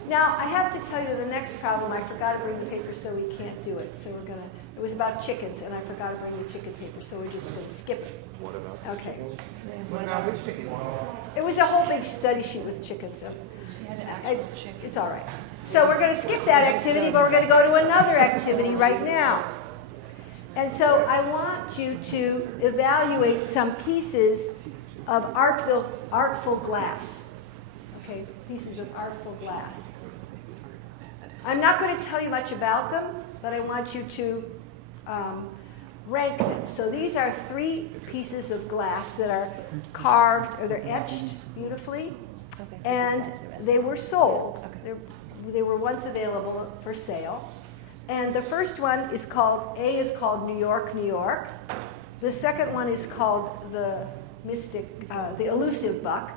Now, I have to tell you the next problem. I forgot to bring the paper, so we can't do it. So we're going to, it was about chickens, and I forgot to bring the chicken paper, so we're just going to skip it. What about? Okay. What about which chicken? It was a whole big study sheet with chickens. So it's all right. So we're going to skip that activity, but we're going to go to another activity right now. And so I want you to evaluate some pieces of artful glass. Okay, pieces of artful glass. I'm not going to tell you much about them, but I want you to rank them. So these are 3 pieces of glass that are carved, or they're etched beautifully, and they were sold. They were once available for sale. And the first one is called, A is called New York, New York. The second one is called the Elusive Buck.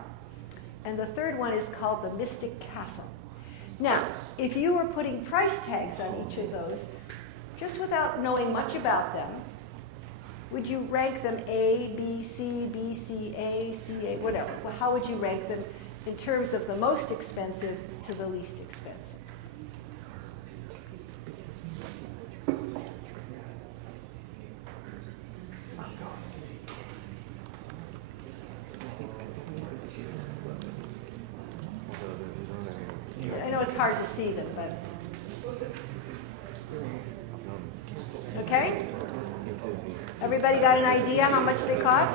And the third one is called the Mystic Castle. Now, if you were putting price tags on each of those, just without knowing much about them, would you rank them A, B, C, A, C, A, whatever? Well, how would you rank them in terms of the most expensive to the least expensive? I know it's hard to see them, but okay? Everybody got an idea how much they cost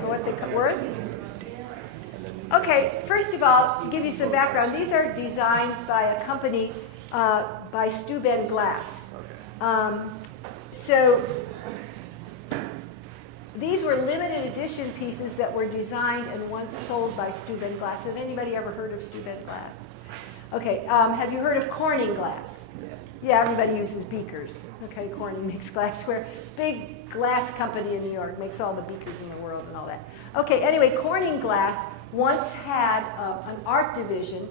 or what they're worth? Okay, first of all, to give you some background, these are designs by a company by Steuben Glass. So these were limited edition pieces that were designed and once sold by Steuben Glass. Have anybody ever heard of Steuben Glass? Okay, have you heard of Corning glass? Yes. Yeah, everybody uses beakers. Okay, Corning makes glassware. Big glass company in New York, makes all the beakers in the world and all that. Okay, anyway, Corning Glass once had an art division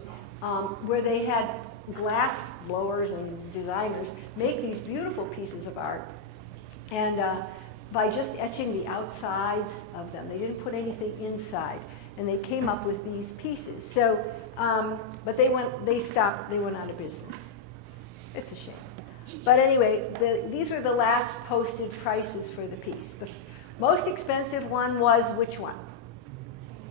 where they had glass blowers and designers make these beautiful pieces of art. And by just etching the outsides of them, they didn't put anything inside. And they came up with these pieces. So, but they went out of business. It's a shame. But anyway, these are the last posted prices for the piece. The most expensive one was which one?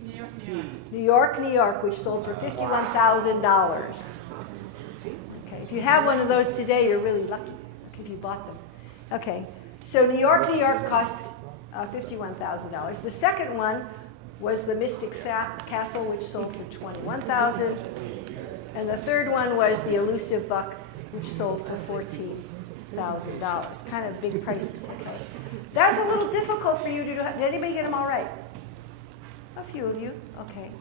New York, New York. New York, New York, which sold for $51,000. Okay, if you have one of those today, you're really lucky if you bought them. Okay, so New York, New York cost $51,000. The second one was the Mystic Castle, which sold for $21,000. And the third one was the Elusive Buck, which sold for $14,000. Kind of big prices, okay? That's a little difficult for you to do. Did anybody get them all right? A few of you, okay.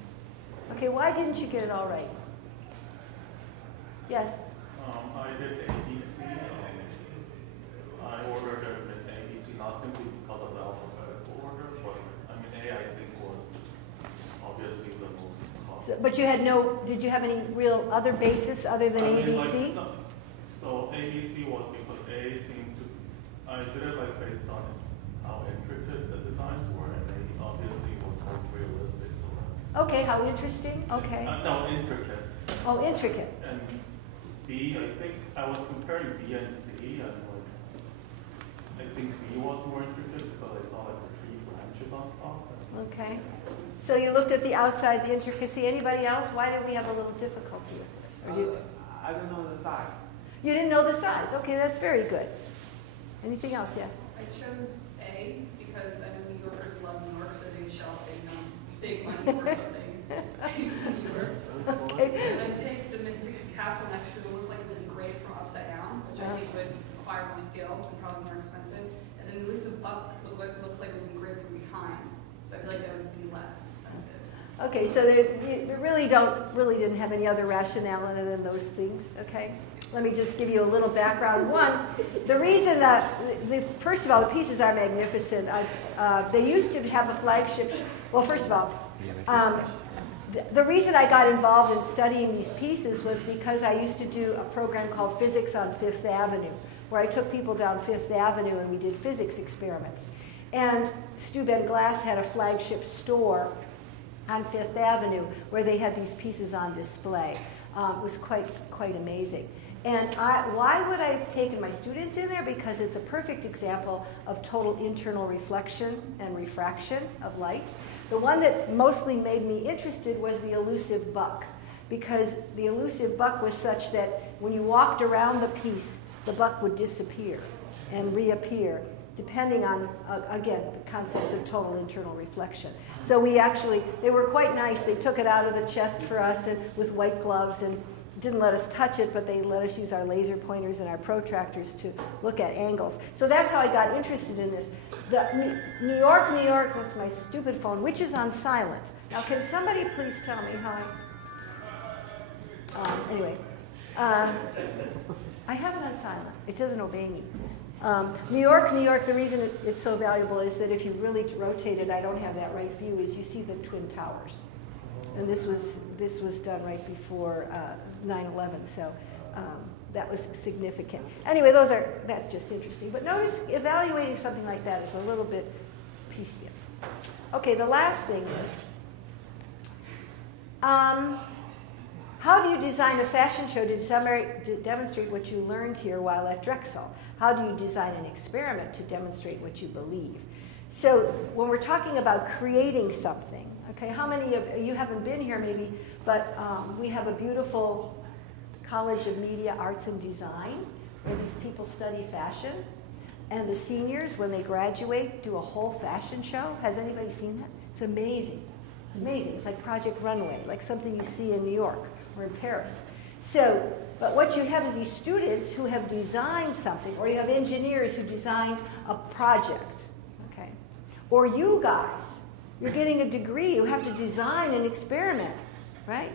Okay, why didn't you get it all right? Yes? I did ABC. I ordered it with ABC, not simply because of the alphabetical order, but I mean, A, I think, was obviously the most costly. So, but you had did you have any real other basis other than ABC? So ABC was because A seemed to, I did it like based on how intricate the designs were, and A obviously was most realistic, so that's. Okay, how interesting, okay. No, intricate. Oh, intricate. And B, I think I was comparing B and C, and like, I think B was more intricate because I saw like the tree branches on top. Okay. So you looked at the outside, the intricacy. Anybody else? Why did we have a little difficulty with this? Or I don't know the size. you didn't know the size. Okay, that's very good. Anything else? Yeah. I chose A because I know New Yorkers love New York, so they show up, they know big money for something based in New York. Okay. And I think the Mystic Castle next to it looked like it was engraved from upside down, which I think would require more skill and probably more expensive. And then the elusive buck looks like it was engraved from behind, so I feel like that would be less expensive. Okay, so they really didn't have any other rationale other than those things, okay? Let me just give you a little background. One, the reason that, first of all, the pieces are magnificent. They used to have a flagship, well, first of all, the reason I got involved in studying these pieces was because I used to do a program called Physics on Fifth Avenue, where I took people down Fifth Avenue and we did physics experiments. And Steuben Glass had a flagship store on Fifth Avenue where they had these pieces on display. It was quite amazing. And why would I have taken my students in there? Because it's a perfect example of total internal reflection and refraction of light. The one that mostly made me interested was the elusive buck, because the elusive buck was such that when you walked around the piece, the buck would disappear and reappear, depending on, again, the concepts of total internal reflection. So they were quite nice. They took it out of the chest for us and with white gloves and didn't let us touch it, but they let us use our laser pointers and our protractors to look at angles. So that's how I got interested in this. The New York, that's my stupid phone, which is on silent. Now, can somebody please tell me how anyway, I have it on silent. It doesn't obey me. New York, the reason it's so valuable is that if you really rotate it, I don't have that right view, is you see the Twin Towers. And this was done right before 9/11, so that was significant. Anyway, that's just interesting. But notice evaluating something like that is a little bit piecemeal. Okay, the last thing is, how do you design a fashion show to demonstrate what you learned here while at Drexel? How do you design an experiment to demonstrate what you believe? So when we're talking about creating something, okay, how many of you haven't been here maybe, but we have a beautiful College of Media, Arts and Design where these people study fashion. And the seniors, when they graduate, do a whole fashion show. Has anybody seen that? It's amazing. It's amazing. It's like Project Runway, like something you see in New York or in Paris. So, but what you have is these students who have designed something, or you have engineers who designed a project, okay? Or you guys, you're getting a degree, you have to design an experiment, right?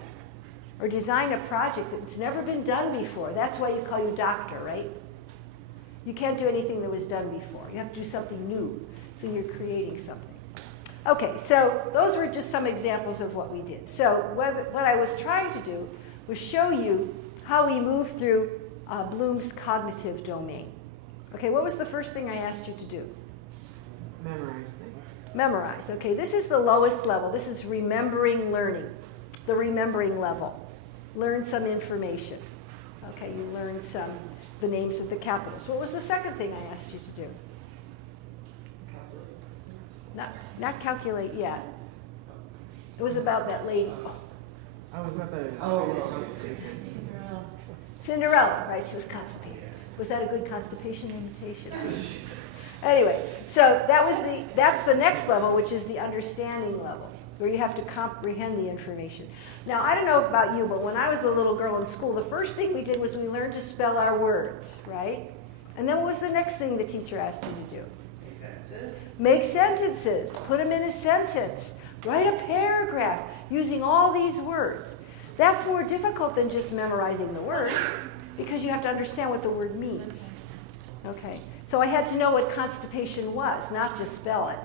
Or design a project that's never been done before. That's why you call you doctor, right? You can't do anything that was done before. You have to do something new, so you're creating something. Okay, so those were just some examples of what we did. So what I was trying to do was show you how we move through Bloom's cognitive domain. Okay, what was the first thing I asked you to do? Memorize things. Memorize. Okay, this is the lowest level. This is remembering learning, the remembering level. Learn some information. Okay, you learn the names of the capitals. What was the second thing I asked you to do? Not calculate yet. It was about that lady. I was about the Cinderella, right? She was constipated. Was that a good constipation imitation? Anyway, so that's the next level, which is the understanding level, where you have to comprehend the information. Now, I don't know about you, but when I was a little girl in school, the first thing we did was we learned to spell our words, right? And then what was the next thing the teacher asked you to do? Make sentences. Put them in a sentence. Write a paragraph using all these words. That's more difficult than just memorizing the word, because you have to understand what the word means. Okay, so I had to know what constipation was, not just spell it.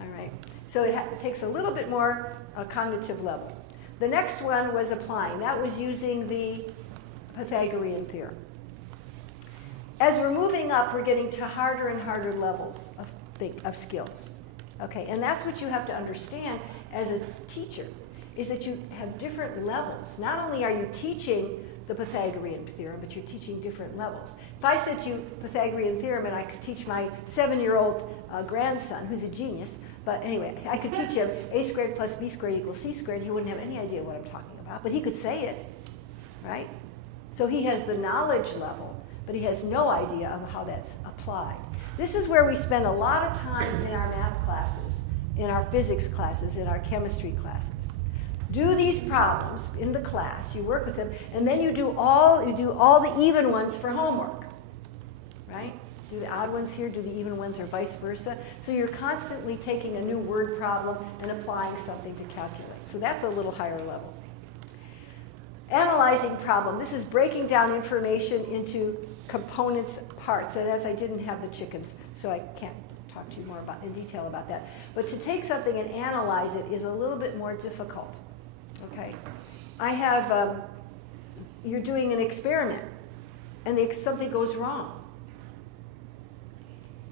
All right, so it takes a little bit more cognitive level. The next one was applying. That was using the Pythagorean theorem. As we're moving up, we're getting to harder and harder levels of skills. Okay, and that's what you have to understand as a teacher, is that you have different levels. Not only are you teaching the Pythagorean theorem, but you're teaching different levels. If I said to you Pythagorean theorem and I could teach my 7-year-old grandson, who's a genius, but anyway, I could teach him a squared plus b squared equals c squared, he wouldn't have any idea what I'm talking about, but he could say it, right? So he has the knowledge level, but he has no idea of how that's applied. This is where we spend a lot of time in our math classes in our physics classes, in our chemistry classes. Do these problems in the class, you work with them, and then you do all the even ones for homework, right? Do the odd ones here, do the even ones, or vice versa. So you're constantly taking a new word problem and applying something to calculate. So that's a little higher level. Analyzing problem. This is breaking down information into components, parts. And as I didn't have the chickens, so I can't talk to you more in detail about that. But to take something and analyze it is a little bit more difficult. Okay, I have, you're doing an experiment, and something goes wrong.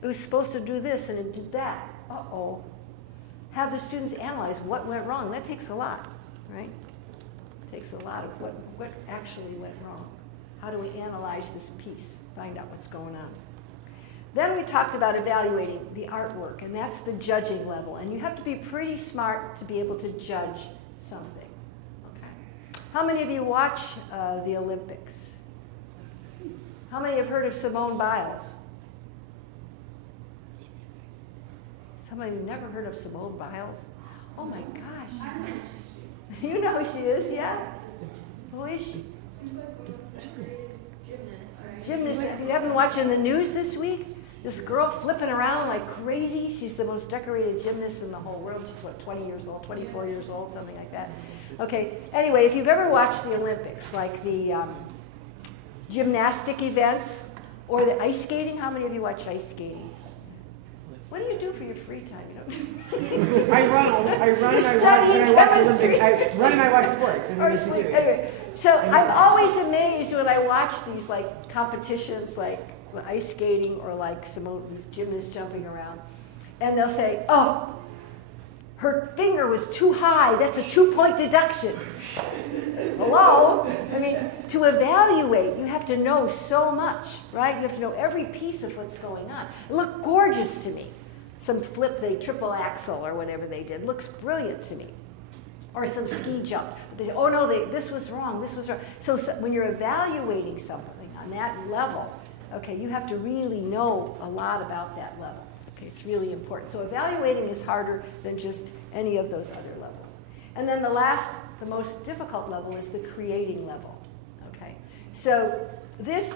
It was supposed to do this, and it did that. Uh-oh. Have the students analyze what went wrong. That takes a lot, right? It takes a lot of what actually went wrong. How do we analyze this piece, find out what's going on? Then we talked about evaluating the artwork, and that's the judging level. And you have to be pretty smart to be able to judge something. Okay. How many of you watch the Olympics? How many have heard of Simone Biles? Somebody who never heard of Simone Biles? Oh my gosh. You know who she is, yeah? Who is she? She's like one of the greatest gymnasts, right? Gymnast. If you haven't watched in the news this week, this girl flipping around like crazy. She's the most decorated gymnast in the whole world. She's what, 20 years old, 24 years old, something like that. Okay, anyway, if you've ever watched the Olympics, like the gymnastic events or the ice skating, how many of you watch ice skating? What do you do for your free time? You know? I run and I watch Olympic. I run and I watch sports. Anyway, so I'm always amazed when I watch these like competitions, like ice skating or like these gymnasts jumping around, and they'll say, "Oh, her finger was too high. That's a 2-point deduction." Hello? I mean, to evaluate, you have to know so much, right? You have to know every piece of what's going on. It looked gorgeous to me. Some triple axel or whatever they did. Looks brilliant to me. Or some ski jump. But they say, oh no, this was wrong, this was wrong. So when you're evaluating something on that level, okay, you have to really know a lot about that level. Okay, it's really important. So evaluating is harder than just any of those other levels. And then the most difficult level is the creating level. Okay, so this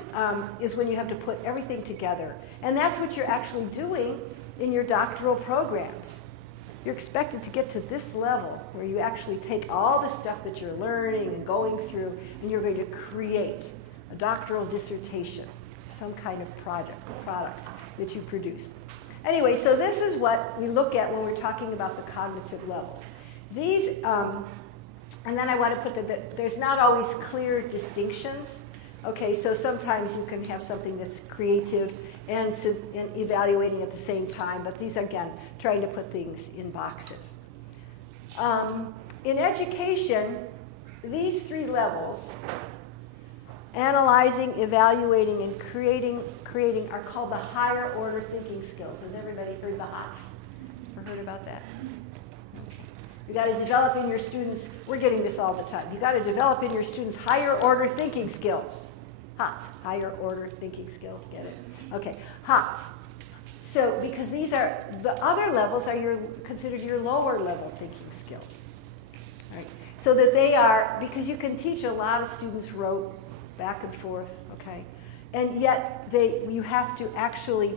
is when you have to put everything together. And that's what you're actually doing in your doctoral programs. You're expected to get to this level where you actually take all the stuff that you're learning and going through, and you're going to create a doctoral dissertation, some kind of product that you produce. Anyway, so this is what we look at when we're talking about the cognitive levels. These, and then I want to put that there's not always clear distinctions. Okay, so sometimes you can have something that's creative and evaluating at the same time, but these, again, trying to put things in boxes. In education, these 3 levels, analyzing, evaluating, and creating are called the higher order thinking skills. Has everybody heard of the HOTS? Ever heard about that? You got to develop in your students, we're getting this all the time, you got to develop in your students higher order thinking skills. HOTS, higher order thinking skills, get it? Okay, HOTS. So, because these are, the other levels are considered your lower level thinking skills. Right? So that they are, because you can teach a lot of students rote, back and forth, okay? And yet you have to actually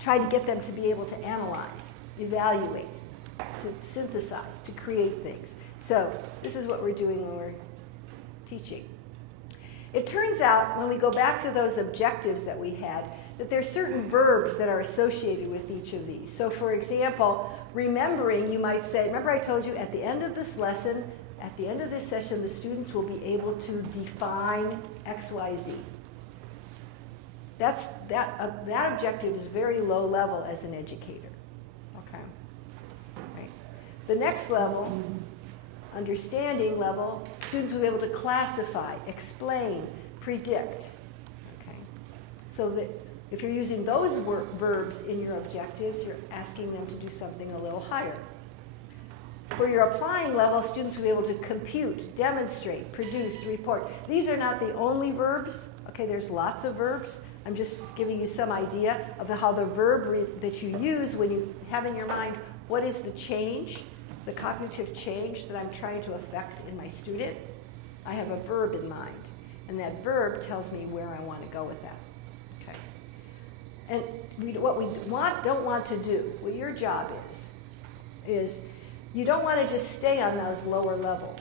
try to get them to be able to analyze, evaluate, to synthesize, to create things. So this is what we're doing when we're teaching. It turns out, when we go back to those objectives that we had, that there's certain verbs that are associated with each of these. So for example, remembering, you might say, remember I told you at the end of this lesson, at the end of this session, the students will be able to define X, Y, Z. That objective is very low level as an educator. Okay. Right. The next level, understanding level, students will be able to classify, explain, predict. Okay. So that if you're using those verbs in your objectives, you're asking them to do something a little higher. For your applying level, students will be able to compute, demonstrate, produce, report. These are not the only verbs. Okay, there's lots of verbs. I'm just giving you some idea of how the verb that you use when you have in your mind what is the change, the cognitive change that I'm trying to affect in my student? I have a verb in mind, and that verb tells me where I want to go with that. Okay. And what we don't want to do, what your job is you don't want to just stay on those lower levels.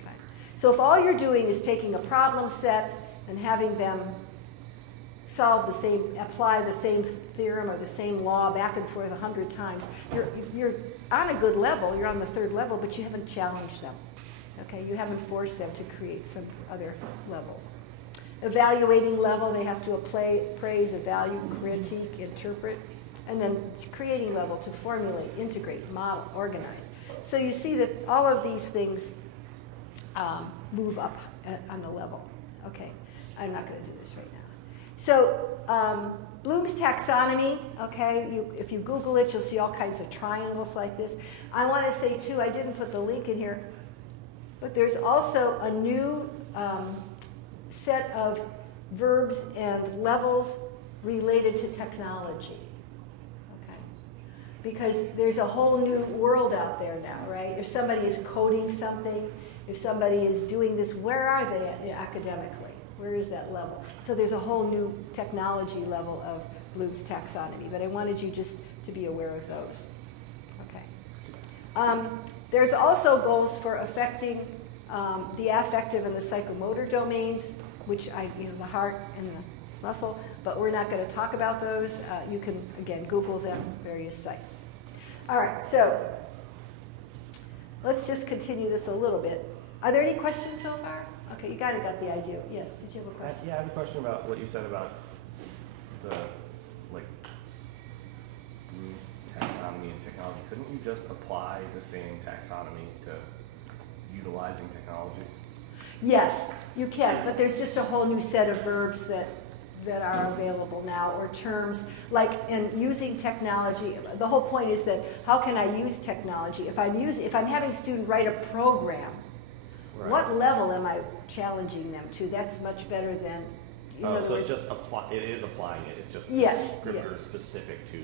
Okay. So if all you're doing is taking a problem set and having them apply the same theorem or the same law back and forth 100 times, you're on a good level, you're on the third level, but you haven't challenged them. Okay, you haven't forced them to create some other levels. Evaluating level, they have to appraise, evaluate, critique, interpret, and then creating level to formulate, integrate, model, organize. So you see that all of these things move up on the level. Okay, I'm not going to do this right now. So Bloom's taxonomy, okay, if you Google it, you'll see all kinds of triangles like this. I want to say too, I didn't put the link in here, but there's also a new set of verbs and levels related to technology. Okay? Because there's a whole new world out there now, right? If somebody is coding something, if somebody is doing this, where are they academically? Where is that level? So there's a whole new technology level of Bloom's taxonomy, but I wanted you just to be aware of those. Okay. There's also goals for affecting the affective and the psychomotor domains, which the heart and the muscle, but we're not going to talk about those. You can, again, Google them, various sites. All right, so let's just continue this a little bit. Are there any questions so far? Okay, you got the idea. Yes, did you have a question? Yeah, I have a question about what you said about the, Bloom's taxonomy and technology. Couldn't you just apply the same taxonomy to utilizing technology? Yes, you can, but there's just a whole new set of verbs that are available now, or terms and using technology. The whole point is that how can I use technology? If I'm having a student write a program, right, what level am I challenging them to? That's much better than. So it's just it is applying it. It's just scripture specific to.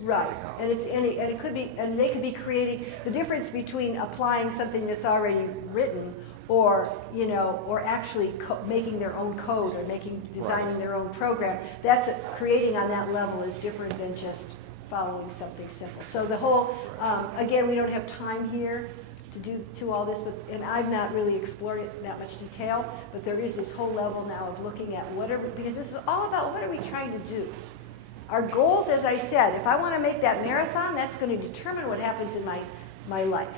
Right, and it could be, and they could be creating the difference between applying something that's already written, or actually making their own code, or designing their own program. That's creating on that level is different than just following something simple. So the whole, again, we don't have time here to do all this, and I've not really explored it in that much detail. But there is this whole level now of looking at because this is all about what are we trying to do. Our goals, as I said, if I want to make that marathon, that's going to determine what happens in my life.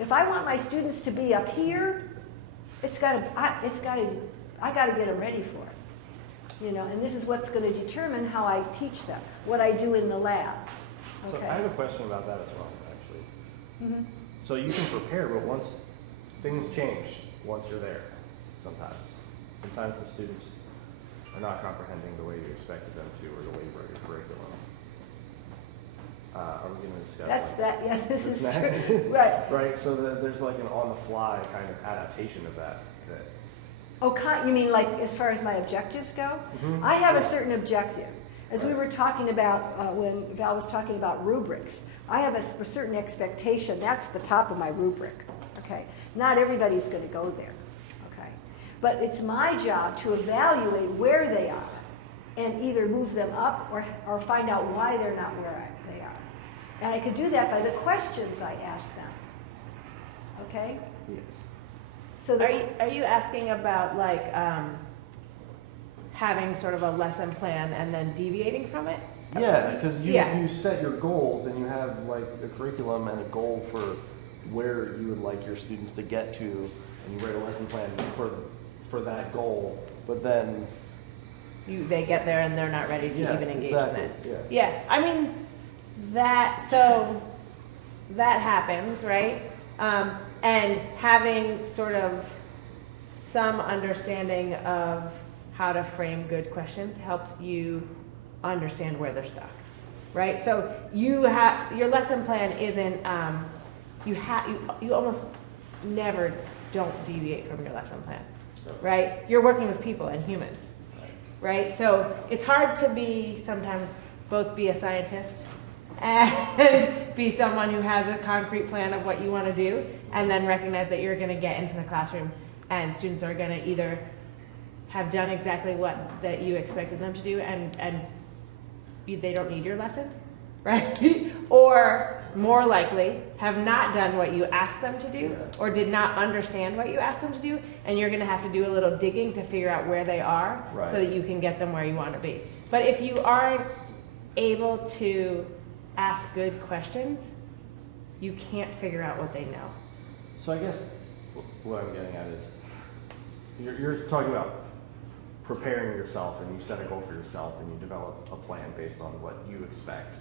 If I want my students to be up here, I got to get them ready for it. And this is what's going to determine how I teach them, what I do in the lab. Okay. So I have a question about that as well, actually. Mm-hmm. So you can prepare, but once things change, once you're there, sometimes the students are not comprehending the way you expected them to, or the way you wrote your curriculum. Are we going to discuss Yeah, this is true. Right. Right, so there's like an on-the-fly kind of adaptation of that. You mean as far as my objectives go? Mm-hmm. I have a certain objective. As we were talking about, when Val was talking about rubrics, I have a certain expectation. That's the top of my rubric. Okay. Not everybody's going to go there. But it's my job to evaluate where they are and either move them up or find out why they're not where they are. And I could do that by the questions I ask them. Okay? Yes. So are you asking about having sort of a lesson plan and then deviating from it? Yeah, because you set your goals and you have a curriculum and a goal for where you would like your students to get to, and you write a lesson plan for that goal, but then they get there and they're not ready to even engage in it. Yeah. I mean that happens, right? And having sort of some understanding of how to frame good questions helps you understand where they're stuck, right? So your lesson plan isn't you almost never don't deviate from your lesson plan. Right? You're working with people and humans, right? So it's hard to sometimes both be a scientist and be someone who has a concrete plan of what you want to do, and then recognize that you're going to get into the classroom and students are going to either have done exactly what that you expected them to do and they don't need your lesson, right? Or more likely have not done what you asked them to do or did not understand what you asked them to do, and you're going to have to do a little digging to figure out where they are so that you can get them where you want to be. But if you aren't able to ask good questions, you can't figure out what they know. So I guess what I'm getting at is, you're talking about preparing yourself, and you set a goal for yourself, and you develop a plan based on what you expect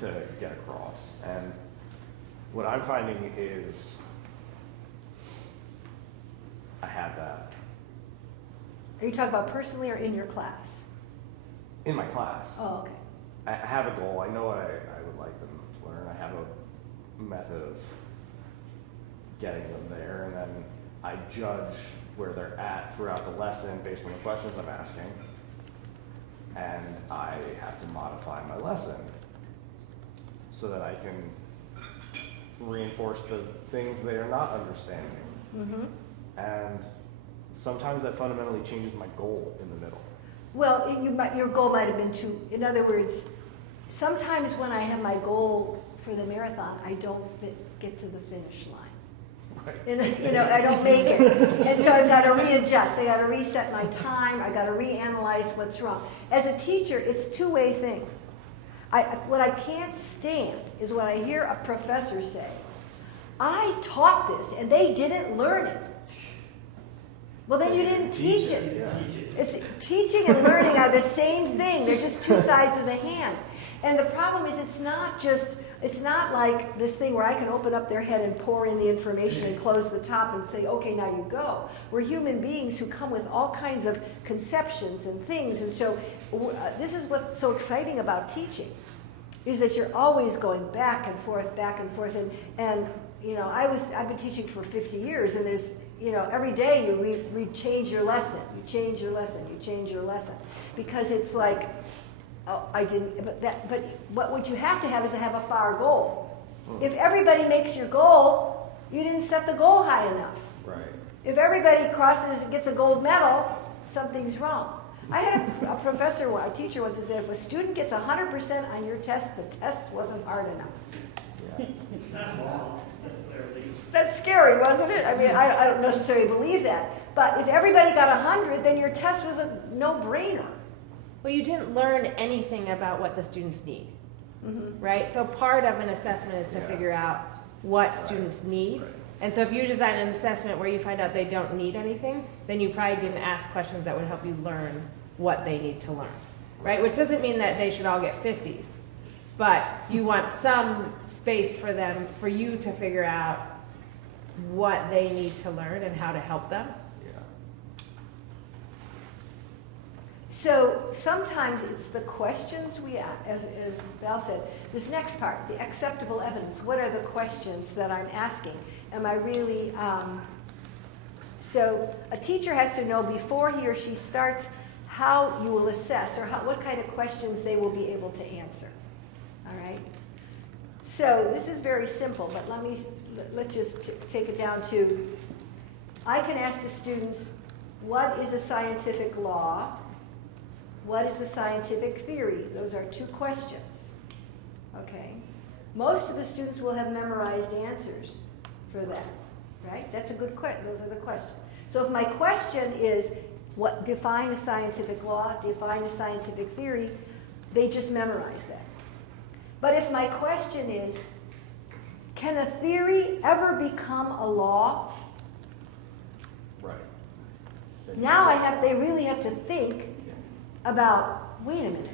to get across. And what I'm finding is, I had that Are you talking about personally or in your class? in my class. Oh, okay. I have a goal. I know what I would like them to learn. I have a method of getting them there, and then I judge where they're at throughout the lesson based on the questions I'm asking, and I have to modify my lesson so that I can reinforce the things they are not understanding. And sometimes that fundamentally changes my goal in the middle. Well, your goal might have been to, in other words, sometimes when I have my goal for the marathon, I don't get to the finish line. Right. And, I don't make it. And so I've got to readjust. I got to reset my time. I got to reanalyze what's wrong. As a teacher, it's a two-way thing. What I can't stand is when I hear a professor say, I taught this and they didn't learn it. Well, then you didn't teach it. It's teaching and learning are the same thing. They're just two sides of the hand. And the problem is it's not like this thing where I can open up their head and pour in the information and close the top and say, okay, now you go. We're human beings who come with all kinds of conceptions and things. And so this is what's so exciting about teaching, is that you're always going back and forth. And I've been teaching for 50 years, and there's, every day you change your lesson. You change your lesson. Because it's like, oh, I didn't, but what you have to have is to have a far goal. If everybody makes your goal, you didn't set the goal high enough. Right. If everybody gets a gold medal, something's wrong. I had a teacher once who said, if a student gets 100% on your test, the test wasn't hard enough. Yeah. That's scary, wasn't it? I mean, I don't necessarily believe that. But if everybody got 100, then your test was a no-brainer. Well, you didn't learn anything about what the students need, right? So part of an assessment is to figure out what students need. Right. And so if you design an assessment where you find out they don't need anything, then you probably didn't ask questions that would help you learn what they need to learn, right? Which doesn't mean that they should all get 50s, but you want some space for them, for you to figure out what they need to learn and how to help them. So sometimes it's the questions we ask, as Val said. This next part, the acceptable evidence. What are the questions that I'm asking? Am I really, so a teacher has to know before he or she starts how you will assess, or what kind of questions they will be able to answer. All right? So this is very simple, but let's just take it down to, I can ask the students, what is a scientific law? What is a scientific theory? Those are two questions. Okay? Most of the students will have memorized answers for that, right? That's a good question. Those are the questions. So if my question is, define a scientific law, define a scientific theory, they just memorize that. But if my question is, can a theory ever become a law? Right. Now they really have to think about, wait a minute,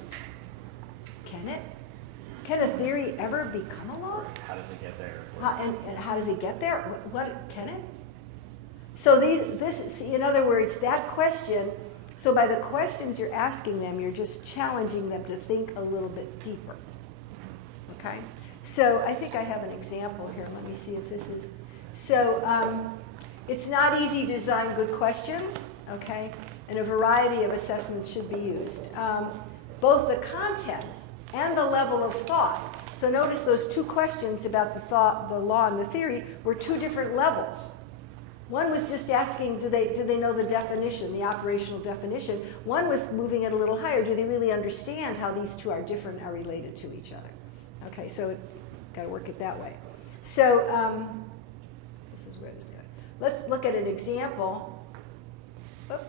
can it? Can a theory ever become a law? How does it get there? And how does it get there? What can it? So in other words, that question, so by the questions you're asking them, you're just challenging them to think a little bit deeper. Okay? So I think I have an example here. Let me see if this is, so it's not easy to design good questions, okay? And a variety of assessments should be used. Both the content and the level of thought So notice those two questions about the thought, the law, and the theory were two different levels. One was just asking, do they know the definition, the operational definition? One was moving it a little higher. Do they really understand how these two are different, are related to each other? Okay, so got to work it that way. So this is where it's at. Let's look at an example. Oh.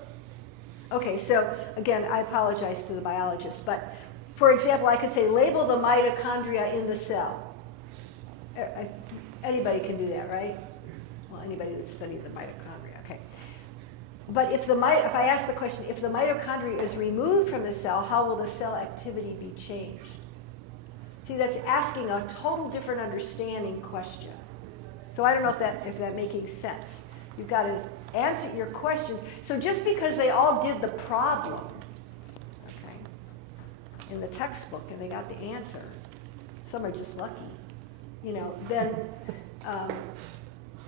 Okay, so again, I apologize to the biologists, but for example, I could say label the mitochondria in the cell. Anybody can do that, right? Well, anybody that studied the mitochondria, okay. But if I ask the question, if the mitochondria is removed from the cell, how will the cell activity be changed? See, that's asking a total different understanding question. So I don't know if that making sense. You've got to answer your questions. So just because they all did the problem, okay, in the textbook and they got the answer, some are just lucky, you know, then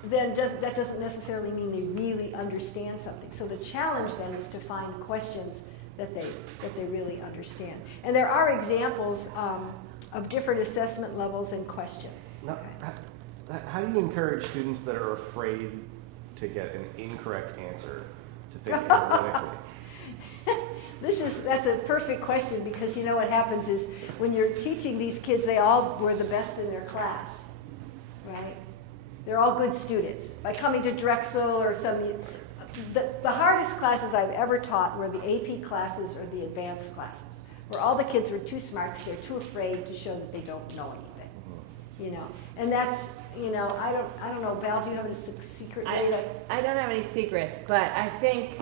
that doesn't necessarily mean they really understand something. So the challenge then is to find questions that they really understand. And there are examples of different assessment levels and questions. Now, Okay. how do you encourage students that are afraid to get an incorrect answer to think analytically? That's a perfect question, because you know what happens is when you're teaching these kids, they all were the best in their class, right? They're all good students. By coming to Drexel or the hardest classes I've ever taught were the AP classes or the advanced classes, where all the kids were too smart because they're too afraid to show that they don't know anything, you know. And that's, you know, I don't know, Val, do you have a secret way to? I don't have any secrets, but I think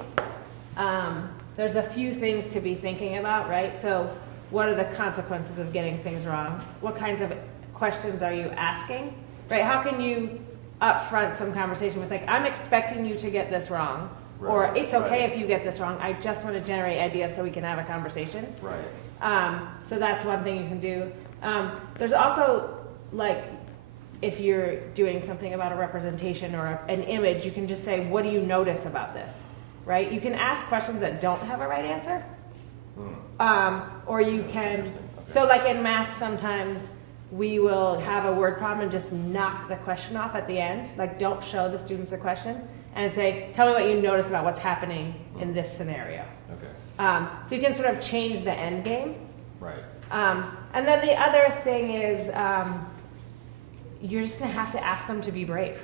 there's a few things to be thinking about, right? So what are the consequences of getting things wrong? What kinds of questions are you asking, right? How can you upfront some conversation with, like, I'm expecting you to get this wrong, Right, or it's okay right. if you get this wrong. I just want to generate ideas so we can have a conversation. Right. So that's one thing you can do. There's also, like, if you're doing something about a representation or an image, you can just say, what do you notice about this, right? You can ask questions that don't have a right answer. Or you can, Interesting. Okay. so like in math, sometimes we will have a word problem and just knock the question off at the end. Like, don't show the students the question and say, tell me what you notice about what's happening in this scenario. Okay. So you can sort of change the end game. Right. And then the other thing is, you're just gonna have to ask them to be brave.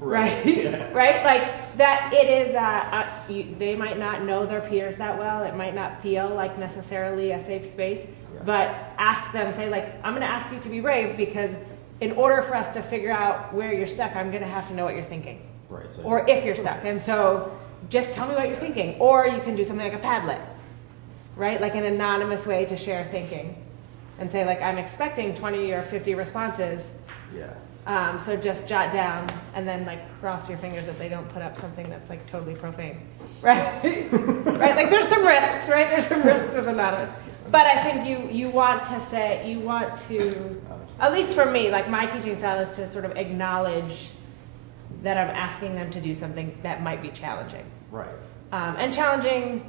Right? Yeah. Right? Like, that it is, they might not know their peers that well. It might not feel like necessarily a safe space. Yeah. But ask them, say, like, I'm going to ask you to be brave, because in order for us to figure out where you're stuck, I'm going to have to know what you're thinking. Right. So Or if you're stuck. And so just tell me what you're thinking. Or you can do something like a Padlet, right? Like an anonymous way to share thinking. And say, like, I'm expecting 20 or 50 responses. Yeah. So just jot down and then, like, cross your fingers that they don't put up something that's, like, totally profane, right? Right? Like, there's some risks, right? There's some risks with anonymous. But I think you want to, at least for me, like, my teaching style is to sort of acknowledge that I'm asking them to do something that might be challenging. Right. And challenging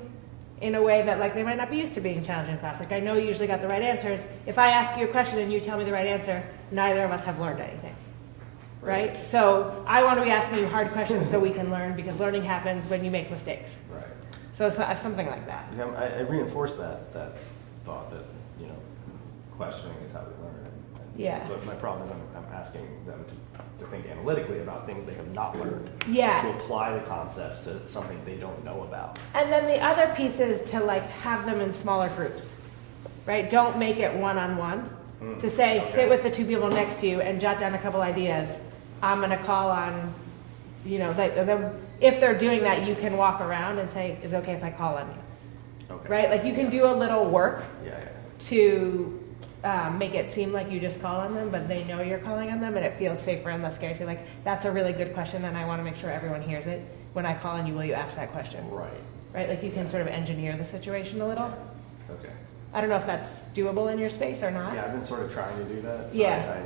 in a way that, like, they might not be used to being challenged in class. Like, I know you usually got the right answers. If I ask you a question and you tell me the right answer, neither of us have learned anything. Right? So I want to be asking you hard questions so we can learn, because learning happens when you make mistakes. Right. So something like that. Yeah, I reinforce that thought that, you know, questioning is how we learn. And Yeah. But my problem is I'm asking them to think analytically about things they have not learned. Yeah. To apply the concepts to something they don't know about. And then the other piece is to, like, have them in smaller groups, right? Don't make it one-on-one. To say, Okay. sit with the two people next to you and jot down a couple ideas. I'm going to call on, you know, if they're doing that, you can walk around and say, is it okay if I call on you? Okay. Right? Like, you can do a little work Yeah. to make it seem like you just call on them, but they know you're calling on them, and it feels safer and less scary. So, like, that's a really good question, and I want to make sure everyone hears it. When I call on you, will you ask that question? Right. Right? Like, you can sort of engineer the situation a little. Okay. I don't know if that's doable in your space or not. Yeah, I've been sort of trying to do that. So Yeah.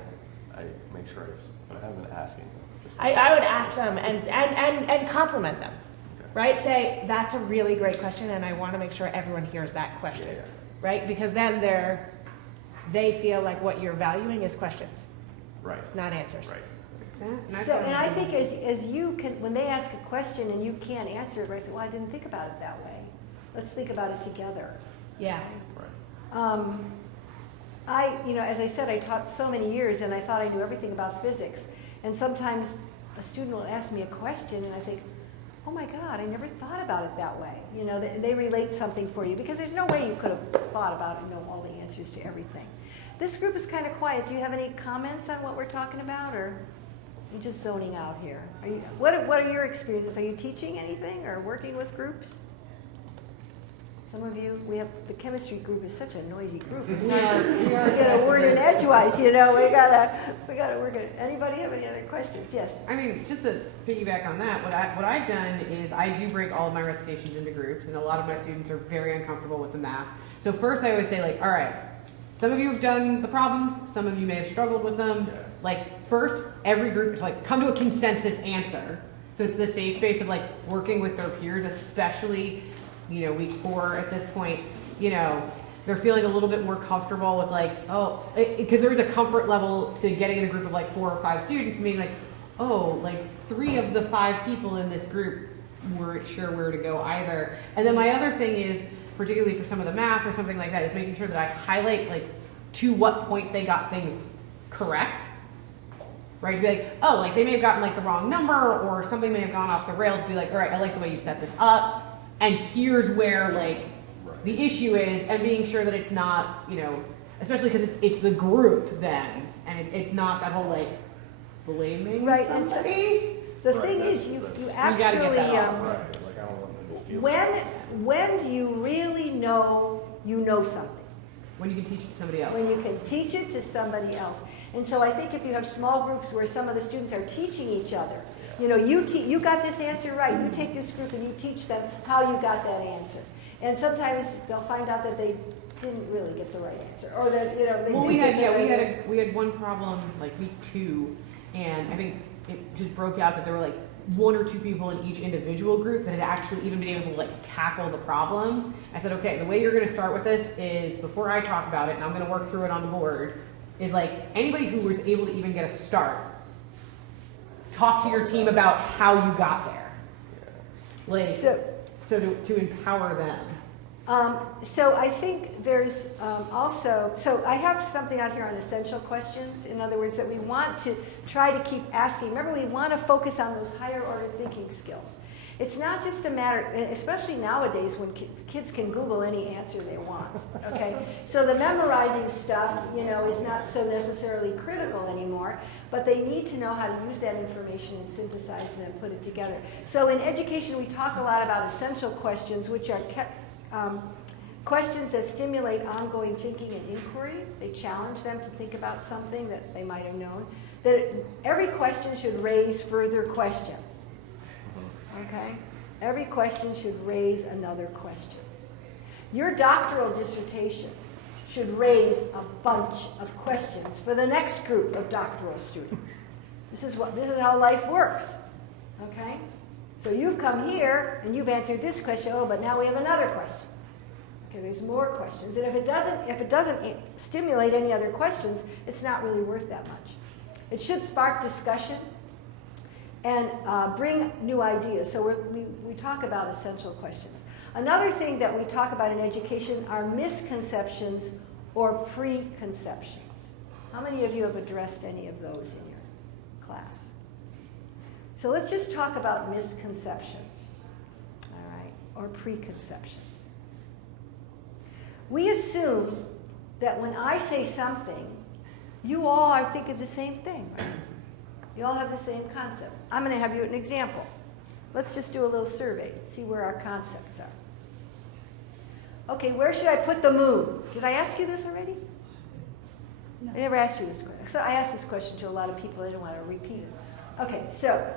I make sure I haven't been asking them. Just I would ask them and compliment them, Okay. right? Say, that's a really great question, and I want to make sure everyone hears that question, Yeah. right? Because then they're they feel like what you're valuing is questions, Right, not answers. right. So, and I think as you can, when they ask a question and you can't answer it, right, say, well, I didn't think about it that way. Let's think about it together. Yeah. As I said, I taught so many years and I thought I knew everything about physics. And sometimes a student will ask me a question and I think, oh my God, I never thought about it that way. You know, they relate something for you because there's no way you could have thought about and know all the answers to everything. This group is kind of quiet. Do you have any comments on what we're talking about, or are you just zoning out here? What are your experiences? Are you teaching anything or working with groups? Some of you, the chemistry group is such a noisy group. It's hard. We got a word in edgewise, you know. We gotta work it. Anybody have any other questions? Yes. I mean, just to piggyback on that, what I've done is I do break all of my recitations into groups, and a lot of my students are very uncomfortable with the math. So first I always say, like, all right, some of you have done the problems, some of you may have struggled with them. Like, first, every group is like, come to a consensus answer. So it's the safe space of like working with their peers, especially, you know, week 4 at this point, you know, they're feeling a little bit more comfortable with like, because there is a comfort level to getting in a group of like 4 or 5 students and being like, oh, like 3 of the 5 people in this group weren't sure where to go either. And then my other thing is, particularly for some of the math or something like that, is making sure that I highlight like to what point they got things correct. Right? To be like, oh, like they may have gotten like the wrong number or something may have gone off the rails. Be like, all right, I like the way you set this up. And here's where like the issue is, and being sure that it's not, you know, especially because it's the group then, and it's not that whole like blaming somebody. The thing is, you actually, Right, like I don't want them to feel when do you really know you know something? When you can teach it to somebody else. When you can teach it to somebody else. And so I think if you have small groups where some of the students are teaching each other, you know, you got this answer right, you take this group and you teach them how you got that answer. And sometimes they'll find out that they didn't really get the right answer, or that, you know, they well, did we had one problem like week 2, and I think it just broke out that there were like 1 or 2 people in each individual group that had actually even been able to like tackle the problem. I said, okay, the way you're going to start with this is, before I talk about it, and I'm going to work through it on the board, is like anybody who was able to even get a start, talk to your team about how you got there. Like, so to empower them. So I think there's also, so I have something out here on essential questions. In other words, that we want to try to keep asking. Remember, we want to focus on those higher order thinking skills. It's not just a matter, especially nowadays when kids can Google any answer they want, okay? So the memorizing stuff, you know, is not so necessarily critical anymore, but they need to know how to use that information and synthesize it and put it together. So in education, we talk a lot about essential questions, which are questions that stimulate ongoing thinking and inquiry. They challenge them to think about something that they might have known. That every question should raise further questions. Okay? Every question should raise another question. Your doctoral dissertation should raise a bunch of questions for the next group of doctoral students. This is how life works. Okay? So you've come here and you've answered this question, but now we have another question. Okay, there's more questions. And if it doesn't stimulate any other questions, it's not really worth that much. It should spark discussion and bring new ideas. So we talk about essential questions. Another thing that we talk about in education are misconceptions or preconceptions. How many of you have addressed any of those in your class? So let's just talk about misconceptions, all right, or preconceptions. We assume that when I say something, you all are thinking the same thing, right? You all have the same concept. I'm going to have you an example. Let's just do a little survey, see where our concepts are. Okay, where should I put the moon? Did I ask you this already? No. I never asked you this question. So I asked this question to a lot of people. I didn't want to repeat it. Okay, so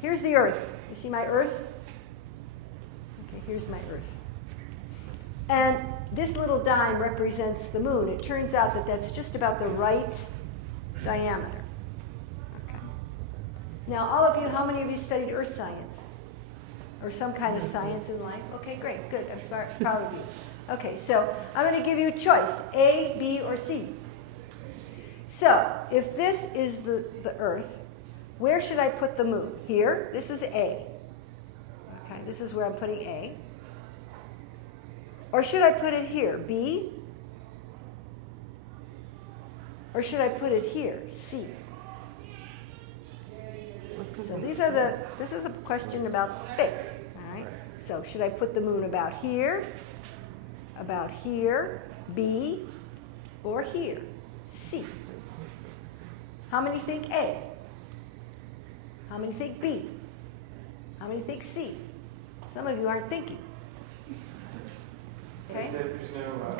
here's the Earth. You see my Earth? Okay, here's my Earth. And this little dime represents the moon. It turns out that that's just about the right diameter. Okay. Now, all of you, how many of you studied earth science? Or some kind of science in life? Okay, great, good. I'm proud of you. Okay, so I'm going to give you a choice, A, B, or C. So if this is the Earth, where should I put the moon? Here? This is A. Okay, this is where I'm putting A. Or should I put it here? B? Or should I put it here? C? So this is a question about space. All right. So should I put the moon about here, B, or here, C? How many think A? How many think B? How many think C? Some of you aren't thinking. Okay? There's no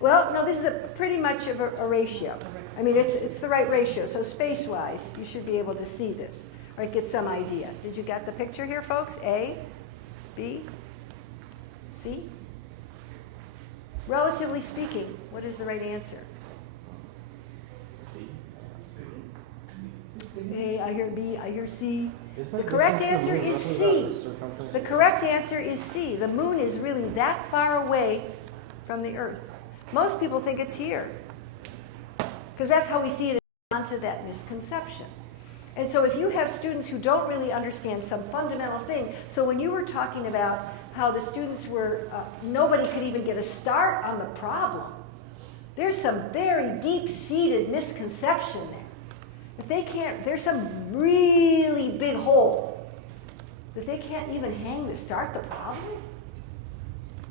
Well, no, this is pretty much of a ratio. I mean, it's the right ratio. So space-wise, you should be able to see this, or get some idea. Did you get the picture here, folks? A, B, C? Relatively speaking, what is the right answer? A, I hear B, I hear C. The correct answer is C. The correct answer is C. The moon is really that far away from the Earth. Most people think it's here, because that's how we see it onto that misconception. And so if you have students who don't really understand some fundamental thing, so when you were talking about how the students were, nobody could even get a start on the problem, there's some very deep-seated misconception there. If they can't, there's some really big hole that they can't even hang to start the problem.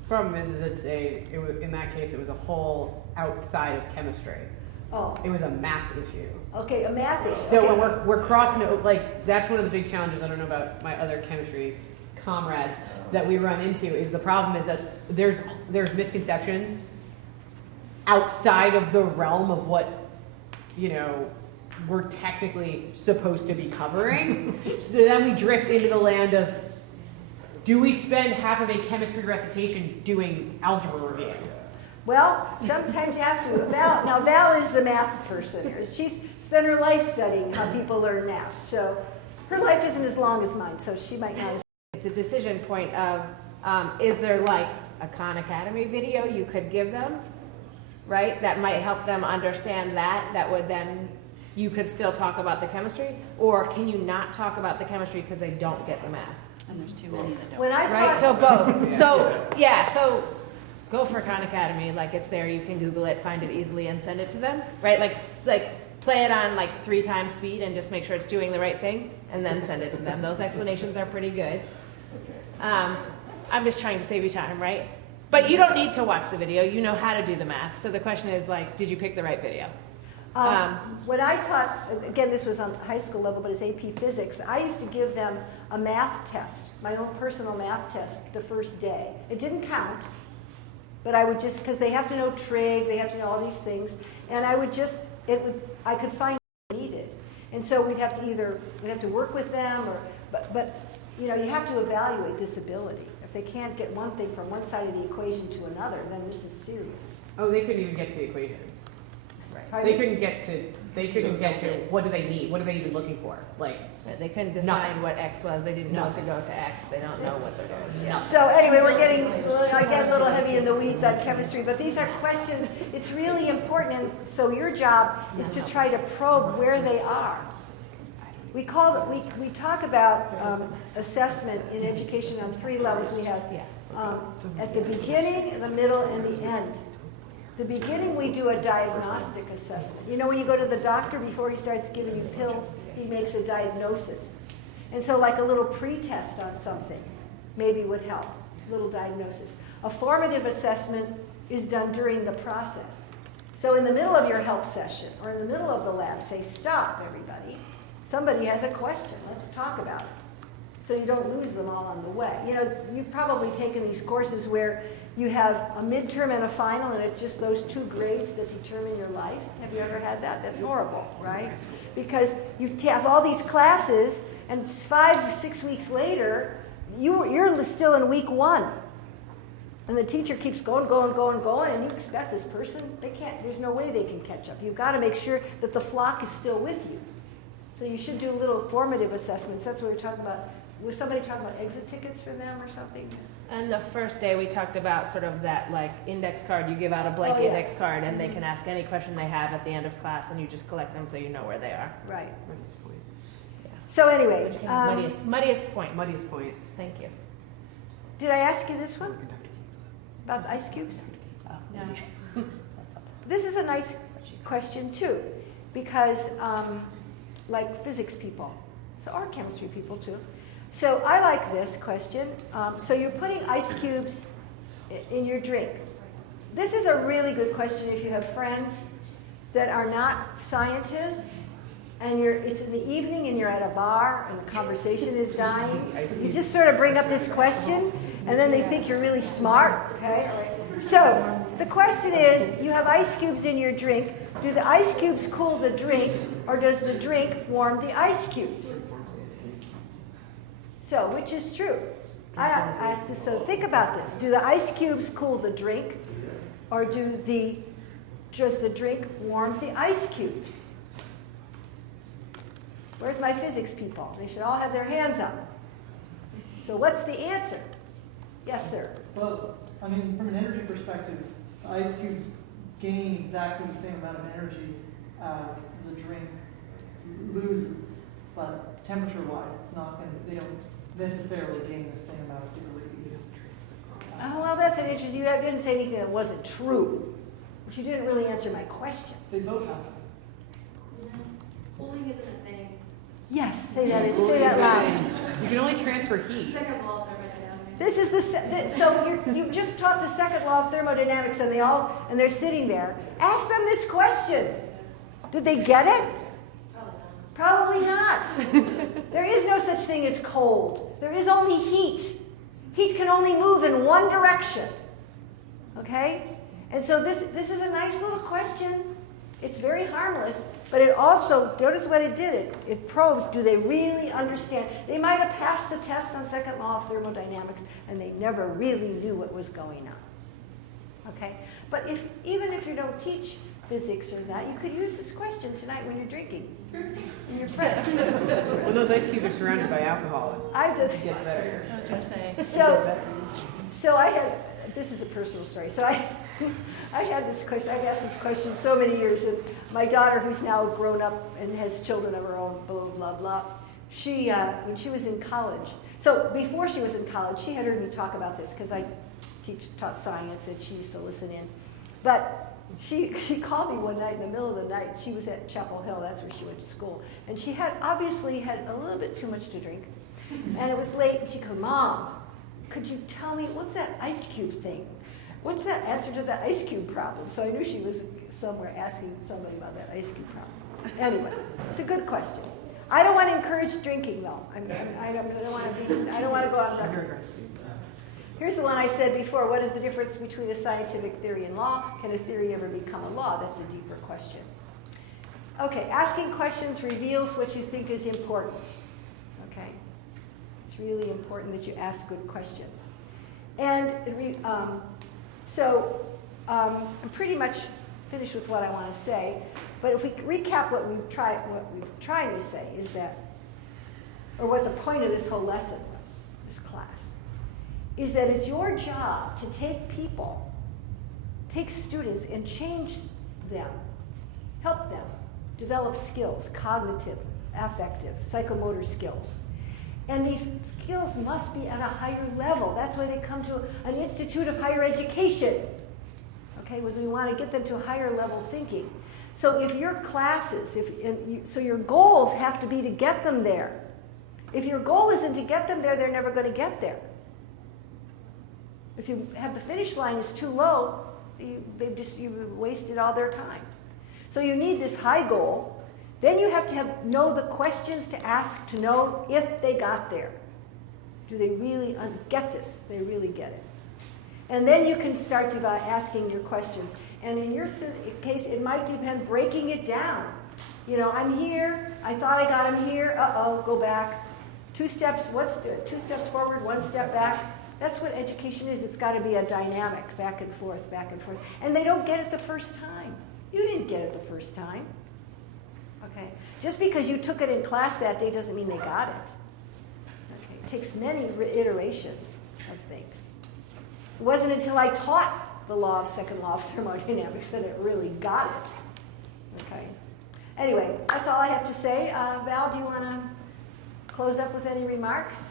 Problem is in that case, it was a whole outside of chemistry. Oh. It was a math issue. Okay, a math issue. So okay. when we're crossing it, like, that's one of the big challenges, I don't know about my other chemistry comrades, that we run into is the problem is that there's misconceptions outside of the realm of what, we're technically supposed to be covering. So then we drift into the land of, do we spend half of a chemistry recitation doing algebra review? Well, sometimes you have to. Val is the math person here. She's spent her life studying how people learn math. So her life isn't as long as mine, so she might not. It's a decision point of, is there like a Khan Academy video you could give them, right? That might help them understand that would then, you could still talk about the chemistry? Or can you not talk about the chemistry because they don't get the math? And there's too many that don't. When I Right, talk, so both. So go for Khan Academy, like it's there, you can Google it, find it easily and send it to them, right? Like play it on like 3 times speed and just make sure it's doing the right thing and then send it to them. Those explanations are pretty good. I'm just trying to save you time, right? But you don't need to watch the video, you know how to do the math. So the question is like, did you pick the right video? when I taught, again, this was on high school level, but it's AP Physics, I used to give them a math test, my own personal math test, the first day. It didn't count, but I would just, because they have to know trig, they have to know all these things, and I would just, I could find what I needed. And so we'd have to work with them, or, but you know, you have to evaluate this ability. If they can't get one thing from one side of the equation to another, then this is serious. Oh, they couldn't even get to the equation. Right. They couldn't get to what do they need? What are they even looking for? Like, They couldn't define Nothing. what X was. They didn't know to go to X. They don't know what they're going to get. So anyway, I get a little heavy in the weeds on chemistry, but these are questions, it's really important, and so your job is to try to probe where they are. We talk about assessment in education on 3 levels. We have at the beginning, the middle, and the end. The beginning, we do a diagnostic assessment. You know, when you go to the doctor, before he starts giving you pills, he makes a diagnosis. And so like a little pre-test on something maybe would help, little diagnosis. A formative assessment is done during the process. So in the middle of your help session, or in the middle of the lab, say, stop, everybody. Somebody has a question, let's talk about it. So you don't lose them all on the way. You know, you've probably taken these courses where you have a midterm and a final, and it's just those 2 grades that determine your life. Have you ever had that? That's horrible, right? Because you have all these classes, and 5 or 6 weeks later, you're still in week 1. And the teacher keeps going, and you expect this person, there's no way they can catch up. You've got to make sure that the flock is still with you. So you should do little formative assessments. That's what we're talking about, was somebody talking about exit tickets for them or something? And the first day we talked about sort of that like index card, you give out a blank Oh, yeah. index card and they can ask any question they have at the end of class and you just collect them so you know where they are. Right. So anyway, Muddiest point. Muddiest point. Thank you. did I ask you this one? About the ice cubes? No. This is a nice question too, because like physics people, so are chemistry people too. So I like this question. So you're putting ice cubes in your drink. This is a really good question if you have friends that are not scientists and it's in the evening and you're at a bar and the conversation is dying. You just sort of bring up this question and then they think you're really smart, okay? So the question is, you have ice cubes in your drink. Do the ice cubes cool the drink or does the drink warm the ice cubes? So, which is true? I asked this, so think about this. Do the ice cubes cool the drink or does the drink warm the ice cubes? Where's my physics people? They should all have their hands up. So what's the answer? Yes, sir. Well, I mean, from an energy perspective, the ice cubes gain exactly the same amount of energy as the drink loses, but temperature-wise, it's not going to, they don't necessarily gain the same amount of degrees. Oh, well, that's an interesting, you didn't say anything that wasn't true. But you didn't really answer my question. They both happen. Cooling isn't a thing. Yes, say that loud. You can only transfer heat. Second law of thermodynamics. This is so you just taught the second law of thermodynamics and they're sitting there. Ask them this question. Did they get it? Probably not. There is no such thing as cold. There is only heat. Heat can only move in one direction. Okay? And so this is a nice little question. It's very harmless, but it also, notice what it did. It probes, do they really understand? They might have passed the test on second law of thermodynamics, and they never really knew what was going on. Okay? But even if you don't teach physics or that, you could use this question tonight when you're drinking. And your friends. Well, those ice cubes are surrounded by alcohol. It gets better. I was going to say. So I had, this is a personal story. So I had this question, I've asked this question so many years, and my daughter, who's now grown up and has children of her own, blah, blah, blah, she, when she was in college, so before she was in college, she had heard me talk about this because I taught science and she used to listen in. But she called me one night in the middle of the night. She was at Chapel Hill, that's where she went to school. And she obviously had a little bit too much to drink. And it was late, and she goes, Mom, could you tell me, what's that ice cube thing? What's that answer to the ice cube problem? So I knew she was somewhere asking somebody about that ice cube problem. Anyway, it's a good question. I don't want to encourage drinking, though. I don't want to go on record. Here's the one I said before. What is the difference between a scientific theory and law? Can a theory ever become a law? That's a deeper question. Okay, asking questions reveals what you think is important. Okay? It's really important that you ask good questions. And I'm pretty much finished with what I want to say. But if we recap what we're trying to say is that, or what the point of this whole lesson was, this class, is that it's your job to take students and change them, help them develop skills, cognitive, affective, psychomotor skills. And these skills must be at a higher level. That's why they come to an institute of higher education. Okay, because we want to get them to higher level thinking. So if your classes, so your goals have to be to get them there. If your goal isn't to get them there, they're never going to get there. If you have the finish line is too low, you've wasted all their time. So you need this high goal. Then you have to know the questions to ask to know if they got there. Do they really get this? They really get it. And then you can start asking your questions. And in your case, it might depend breaking it down. You know, I'm here. I thought I got him here. Uh-oh, go back. 2 steps. 2 steps forward, 1 step back. That's what education is. It's got to be a dynamic, back and forth, back and forth. And they don't get it the first time. You didn't get it the first time. Okay? Just because you took it in class that day doesn't mean they got it. Okay? It takes many iterations of things. It wasn't until I taught the second law of thermodynamics that it really got it. Okay. Anyway, that's all I have to say. Val, do you want to close up with any remarks?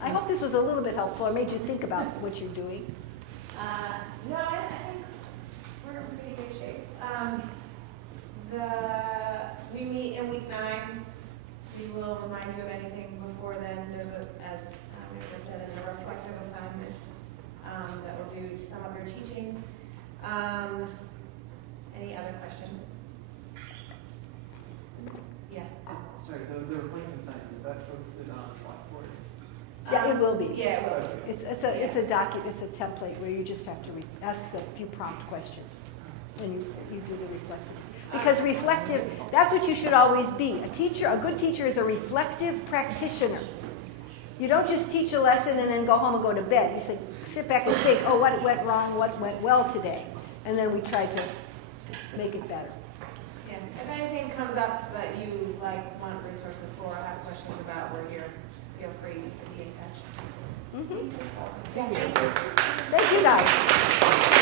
I hope this was a little bit helpful or made you think about what you're doing. No, I think we're in pretty good shape. We meet in week 9. We will remind you of anything before then. There's as Nicola said, a reflective assignment that we'll do to sum up your teaching. Any other questions? Yeah. Sorry, the reflecting assignment, is that posted on Blackboard? Yeah, it will be. Yeah, it will be. It's a document, it's a template where you just have to ask a few prompt questions. And you do the reflective. Because reflective, that's what you should always be. A good teacher is a reflective practitioner. You don't just teach a lesson and then go home and go to bed. You sit back and think, oh, what went wrong, what went well today? And then we try to make it better. Yeah. If anything comes up that you want resources for or have questions about, we're here. Feel free to be in touch. Thank you guys.